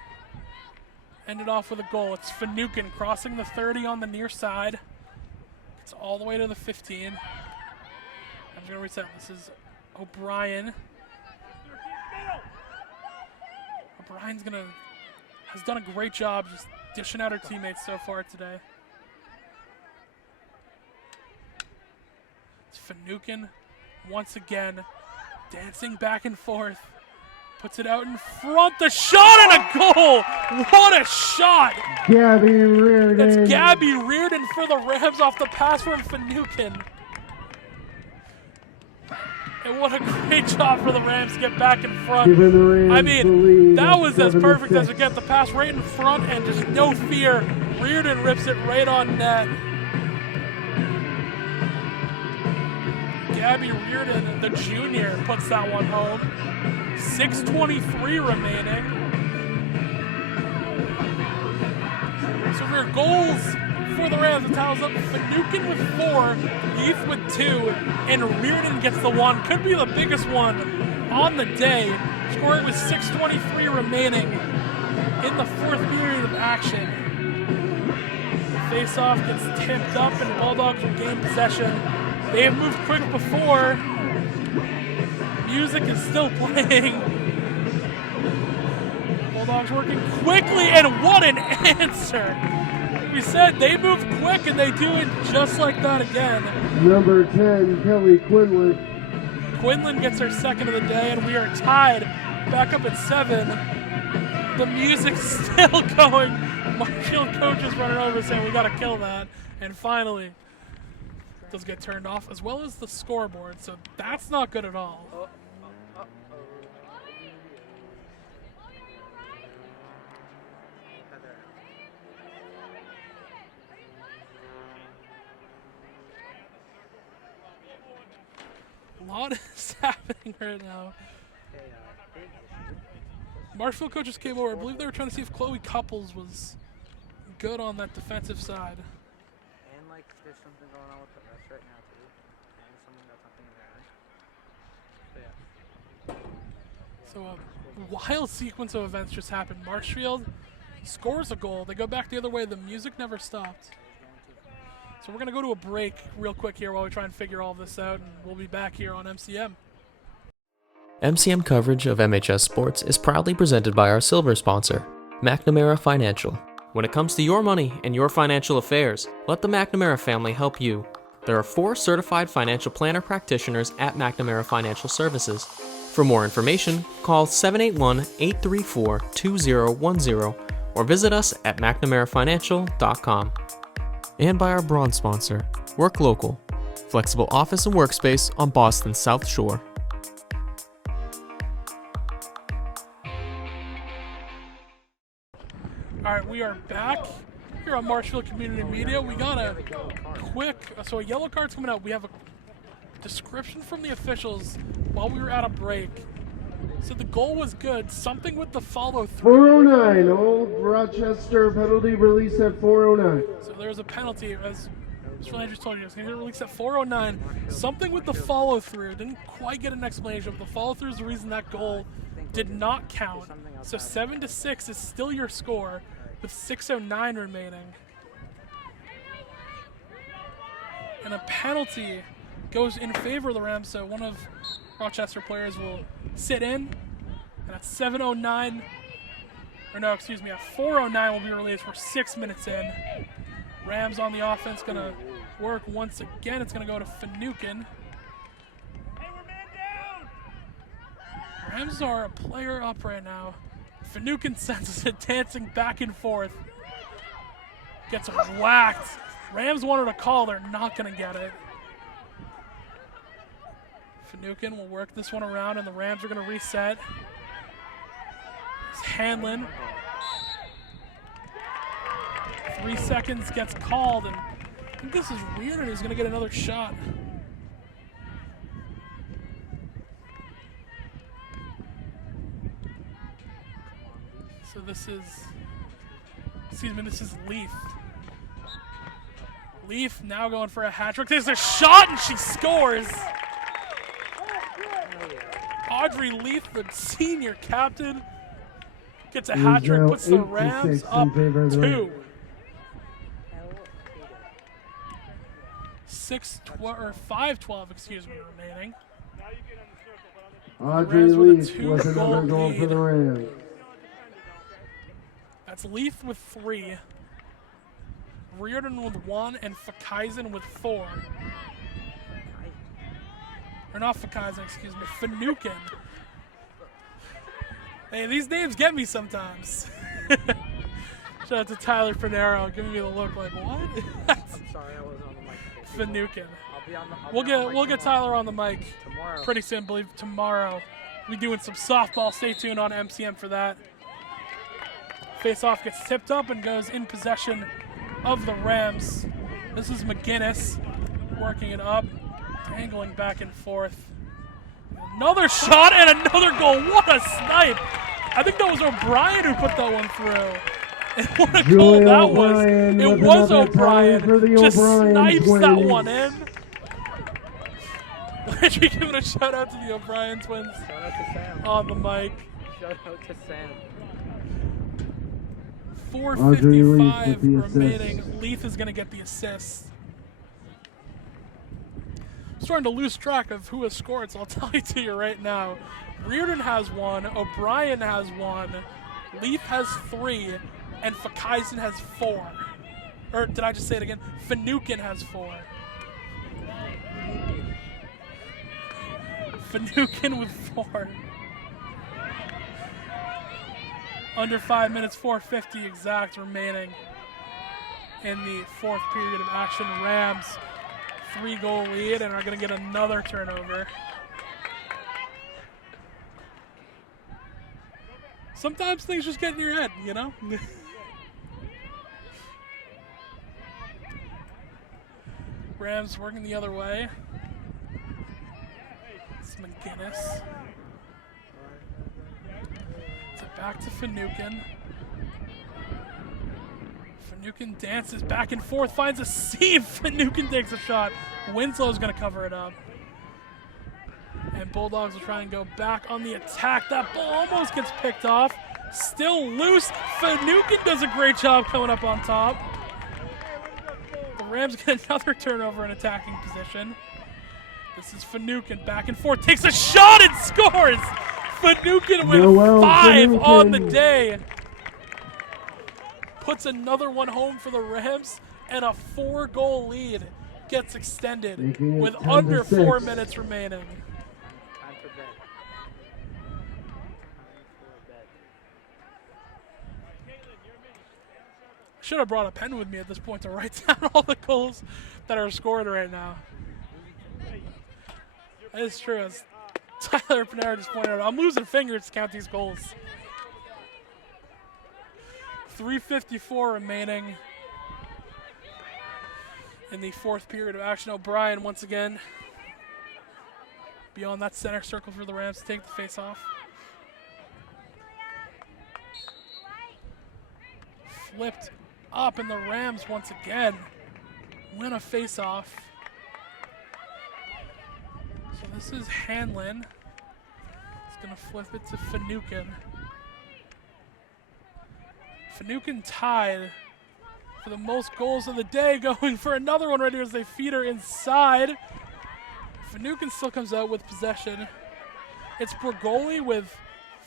End it off with a goal. It's Finucane crossing the 30 on the near side. It's all the way to the 15. I'm just going to reset. This is O'Brien. O'Brien's has done a great job just dishing out her teammates so far today. It's Finucane once again dancing back and forth. Puts it out in front. The shot and a goal! What a shot! Gabby Reardon. It's Gabby Reardon for the Rams off the pass from Finucane. And what a great job for the Rams to get back in front. Giving the Rams I the mean, lead that was as 7-6. perfect as it gets. The pass right in front and just no fear. Reardon rips it right on net. Gabby Reardon, the junior, puts that one home. 6:23 remaining. So for goals for the Rams, it totals up Finucane with 4, Heath with 2, and Reardon gets the 1. Could be the biggest one on the day. Scoring with 6:23 remaining in the 4th period of action. Face-off gets tipped up and Bulldogs will gain possession. They have moved quick before. Music is still playing. Bulldogs working quickly, and what an answer! We said they move quick, and they do it just like that again. Number 10, Kelly Quinlan. Quinlan gets her 2nd of the day, and we are tied back up at 7. The music's still going. Marshfield coach is running over saying we got to kill that. And finally, it does get turned off, as well as the scoreboard, so that's not good at all. A lot is happening right now. Marshfield coaches came over. I believe they were trying to see if Chloe Couples was good on that defensive side. And like there's something going on with the rest right now too. And someone got something in their eye. So a wild sequence of events just happened. Marshfield scores a goal. They go back the other way. The music never stopped. So we're going to go to a break real quick here while we try and figure all this out, and we'll be back here on MCM. MCM coverage of MHS Sports is proudly presented by our silver sponsor, McNamara Financial. When it comes to your money and your financial affairs, let the McNamara family help you. There are 4 certified financial planner practitioners at McNamara Financial Services. For more information, call 781-834-2010 or visit us at mcnamarafinancial.com. And by our bronze sponsor, Work Local, flexible office and workspace on Boston's South Shore. All right, we are back here on Marshfield Community Media. We got a a yellow card's coming out. We have a description from the officials while we were at a break. So the goal was good. Something with the follow-through. 409, Old Rochester penalty release at 409. So there's a penalty as Mr. Landry told you it's going to get released at 4:09. Something with the follow-through. Didn't quite get an explanation, but the follow-through is the reason that goal did not count. So 7-6 is still your score with 6:09 remaining. And a penalty goes in favor of the Rams, so one of Rochester players will sit in. And at 7:09, or no, excuse me, at 4:09 will be released. We're 6 minutes in. Rams on the offense, going to work once again. It's going to go to Finucane. Rams are a player up right now. Finucane senses it, dancing back and forth. Gets whacked. Rams wanted a call. They're not going to get it. Finucane will work this one around, and the Rams are going to reset. It's Hanlon. 3 seconds gets called, and I think this is weird, and he's going to get another shot. So this is, this is Leaf. Leaf now going for a hat trick. There's a shot, and she scores. Audrey Leaf, the senior captain, gets a hat trick, puts the Rams up 2. 5:12, excuse me, remaining. Audrey Leaf with another goal for the Rams. That's Leaf with 3, Reardon with 1, and Fakaisen with 4. Or not Fakaisen, excuse me, Finucane. Hey, these names get me sometimes. Shout out to Tyler Pinero giving me the look like, what? I'm sorry, I wasn't on the mic. Finucane. We'll get Tyler on the mic tomorrow. pretty soon. I believe tomorrow. We'll be doing some softball. Stay tuned on MCM for that. Face-off gets tipped up and goes in possession of the Rams. This is McGinnis working it up, dangling back and forth. Another shot and another goal. What a snipe! I think that was O'Brien who put that one through. And what a goal that was. It was O'Brien. Just snipes that one in. Landry giving a shout out to the O'Brien twins Shout out to Sam. on the mic. Shout out to Sam. 4:55 remaining. Leith is going to get the assist. I'm starting to lose track of who has scored, so I'll tell you to you right now. Reardon has 1, O'Brien has 1, Leith has 3, and Fakaisen has 4. Or did I just say it again? Finucane has 4. Finucane with 4. Under 5 minutes, 4:50 exact remaining in the 4th period of action. Rams 3-goal lead and are going to get another turnover. Sometimes things just get in your head, you know? Rams working the other way. It's McGinnis. Back to Finucane. Finucane dances back and forth, finds a seam. Finucane takes a shot. Winslow's going to cover it up. And Bulldogs will try and go back on the attack. That ball almost gets picked off. Still loose. Finucane does a great job coming up on top. The Rams get another turnover in attacking position. This is Finucane back and forth. Takes a shot and scores! Finucane with 5 on the day. Puts another one home for the Rams, and a 4-goal lead gets extended with under 4 minutes remaining. Time for bed. Should have brought a pen with me at this point to write down all the goals that are scored right now. That is true. As Tyler Pinero just pointed out, I'm losing fingers to count these goals. 3:54 remaining in the 4th period of action. O'Brien once again beyond that center circle for the Rams to take the face-off. Flipped up, and the Rams once again win a face-off. So this is Hanlon. He's going to flip it to Finucane. Finucane tied for the most goals of the day, going for another one right here as they feed her inside. Finucane still comes out with possession. It's Bergoli with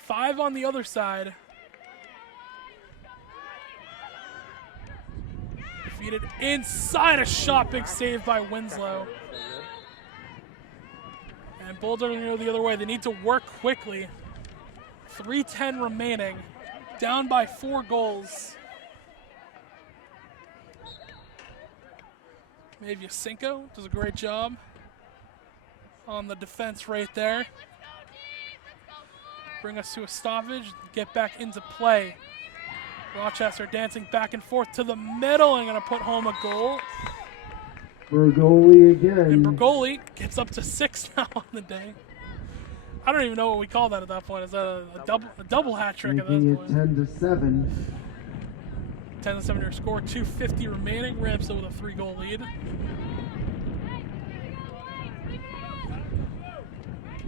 5 on the other side. Feed it inside, a shot, big save by Winslow. And Bulldogs are going to go the other way. They need to work quickly. 3:10 remaining, down by 4 goals. Maybe Cinco does a great job on the defense right there. Bring us to a stoppage, get back into play. Rochester dancing back and forth to the middle and going to put home a goal. Bergoli again. And Bergoli gets up to 6 now on the day. I don't even know what we call that at that point. Is that a double hat trick at Making that it point? 10-7. 10-7 your score, 2:50 remaining. Rams still with a 3-goal lead.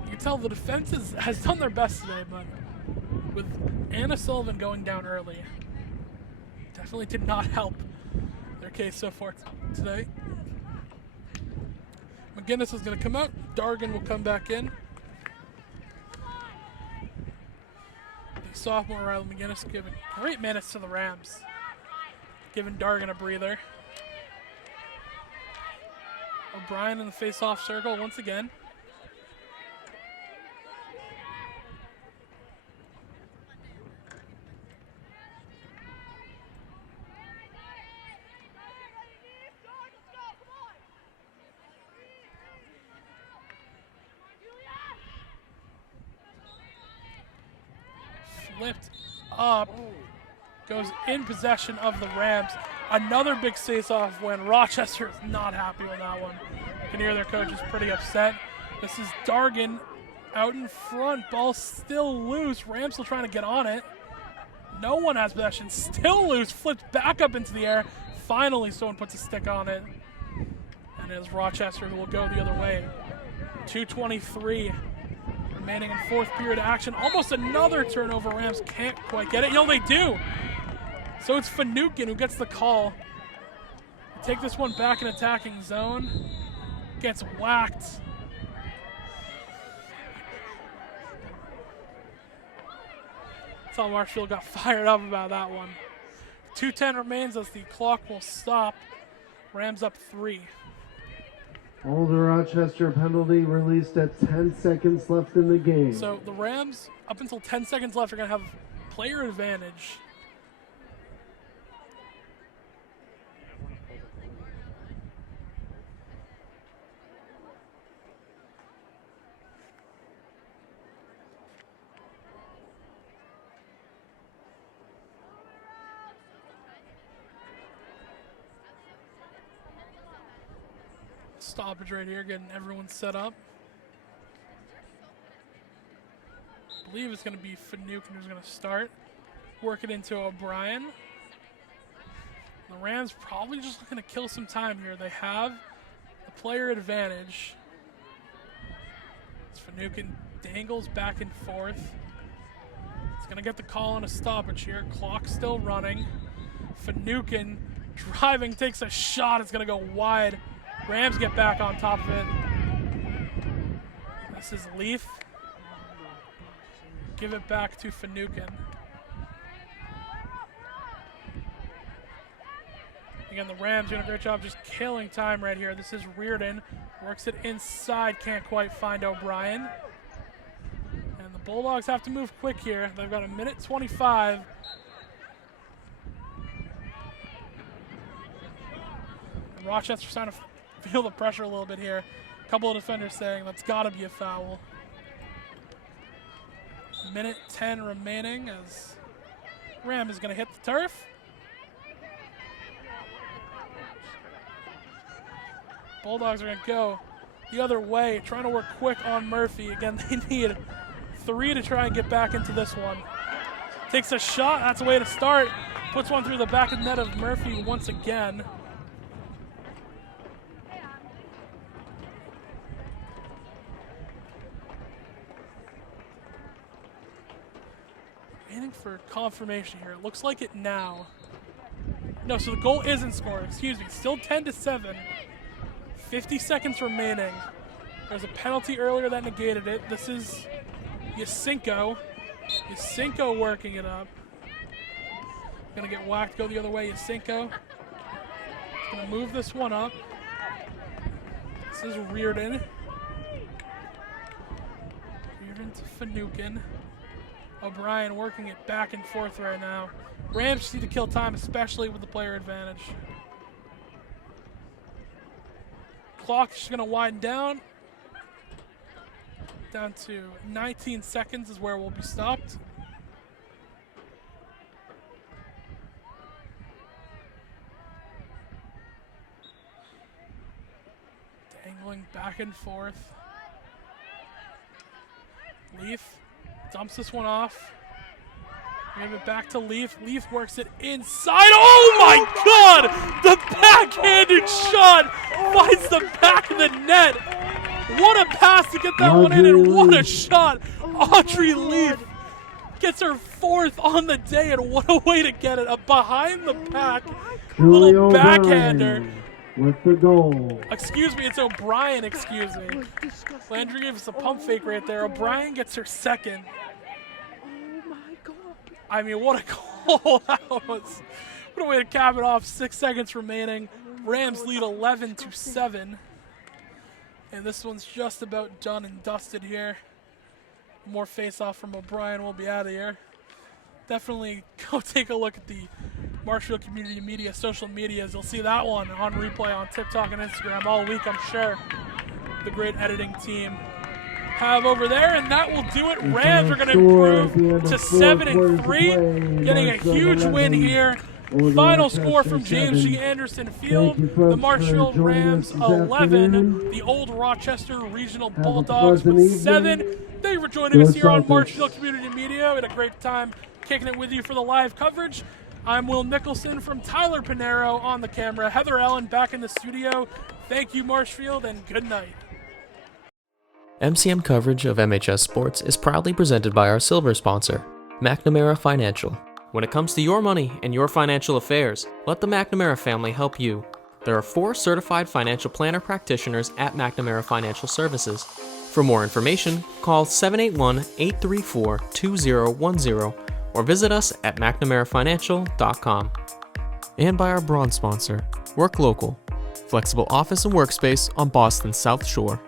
You can tell the defense has done their best today, but with Anna Sullivan going down early, definitely did not help their case so far today. McGinnis is going to come out. Dargan will come back in. The sophomore Riley McGinnis giving great minutes to the Rams. Giving Dargan a breather. O'Brien in the face-off circle once again. Flipped up, goes in possession of the Rams. Another big face-off win. Rochester is not happy with that one. You can hear their coach is pretty upset. This is Dargan out in front. Ball still loose. Rams still trying to get on it. No one has possession. Still loose. Flipped back up into the air. Finally, someone puts a stick on it. And it is Rochester who will go the other way. 2:23 remaining in 4th period action. Almost another turnover. Rams can't quite get it. They do. So it's Finucane who gets the call. Take this one back in attacking zone. Gets whacked. Saw Marshfield got fired up about that one. 2:10 remains as the clock will stop. Rams up 3. All the Rochester penalty released at 10 seconds left in the game. So the Rams, up until 10 seconds left, are going to have player advantage. Stoppage right here, getting everyone set up. I believe it's going to be Finucane who's going to start. Work it into O'Brien. The Rams probably just looking to kill some time here. They have the player advantage. Finucane dangles back and forth. It's going to get the call on a stoppage here. Clock still running. Finucane driving, takes a shot. It's going to go wide. Rams get back on top of it. This is Leaf. Give it back to Finucane. Again, the Rams doing a great job just killing time right here. This is Reardon. Works it inside, can't quite find O'Brien. And the Bulldogs have to move quick here. They've got 1:25. And Rochester's trying to feel the pressure a little bit here. A couple of defenders saying that's got to be a foul. 1:10 remaining as Ram is going to hit the turf. Bulldogs are going to go the other way, trying to work quick on Murphy. Again, they need 3 to try and get back into this one. Takes a shot. That's a way to start. Puts one through the back of the net of Murphy once again. Waiting for confirmation here. It looks like it now. No, so the goal isn't scored. Excuse me. Still 10-7. 50 seconds remaining. There's a penalty earlier that negated it. This is Yasinko. Yasinko working it up. Gonna get whacked, go the other way. Yasinko. Gonna move this one up. This is Reardon. Reardon to Finucane. O'Brien working it back and forth right now. Rams just need to kill time, especially with the player advantage. Clock is gonna wind down. Down to 19 seconds is where we'll be stopped. Dangling back and forth. Leaf dumps this one off. Give it back to Leaf. Leaf works it inside. Oh my God! The backhanded shot finds the back of the net. What a pass to get that one in, and what a shot. Audrey Leaf gets her 4th on the day, and what a way to get it. A behind the pack little backhander. With the goal. Excuse me, it's O'Brien, excuse me. Landry gave us a pump fake right there. O'Brien gets her 2nd. I mean, what a goal that was. What a way to cap it off. 6 seconds remaining. Rams lead 11-7. And this one's just about done and dusted here. More face-off from O'Brien. We'll be out of here. Definitely go take a look at the Marshfield Community Media social medias. You'll see that one on replay on TikTok and Instagram all week, I'm sure. The great editing team have over there, and that will do it. Rams are going to improve to 7-3, getting a huge win here. Final score from James G. Anderson Field, the Marshfield Rams 11, the old Rochester Regional Bulldogs with 7. Thank you for joining us here on Marshfield Community Media. We had a great time kicking it with you for the live coverage. I'm Will Nicholson from Tyler Pinero on the camera. Heather Allen back in the studio. Thank you, Marshfield, and good night. MCM coverage of MHS Sports is proudly presented by our silver sponsor, McNamara Financial. When it comes to your money and your financial affairs, let the McNamara family help you. There are 4 certified financial planner practitioners at McNamara Financial Services. For more information, call 781-834-2010 or visit us at mcnamarafinancial.com. And by our bronze sponsor, Work Local, flexible office and workspace on Boston's South Shore.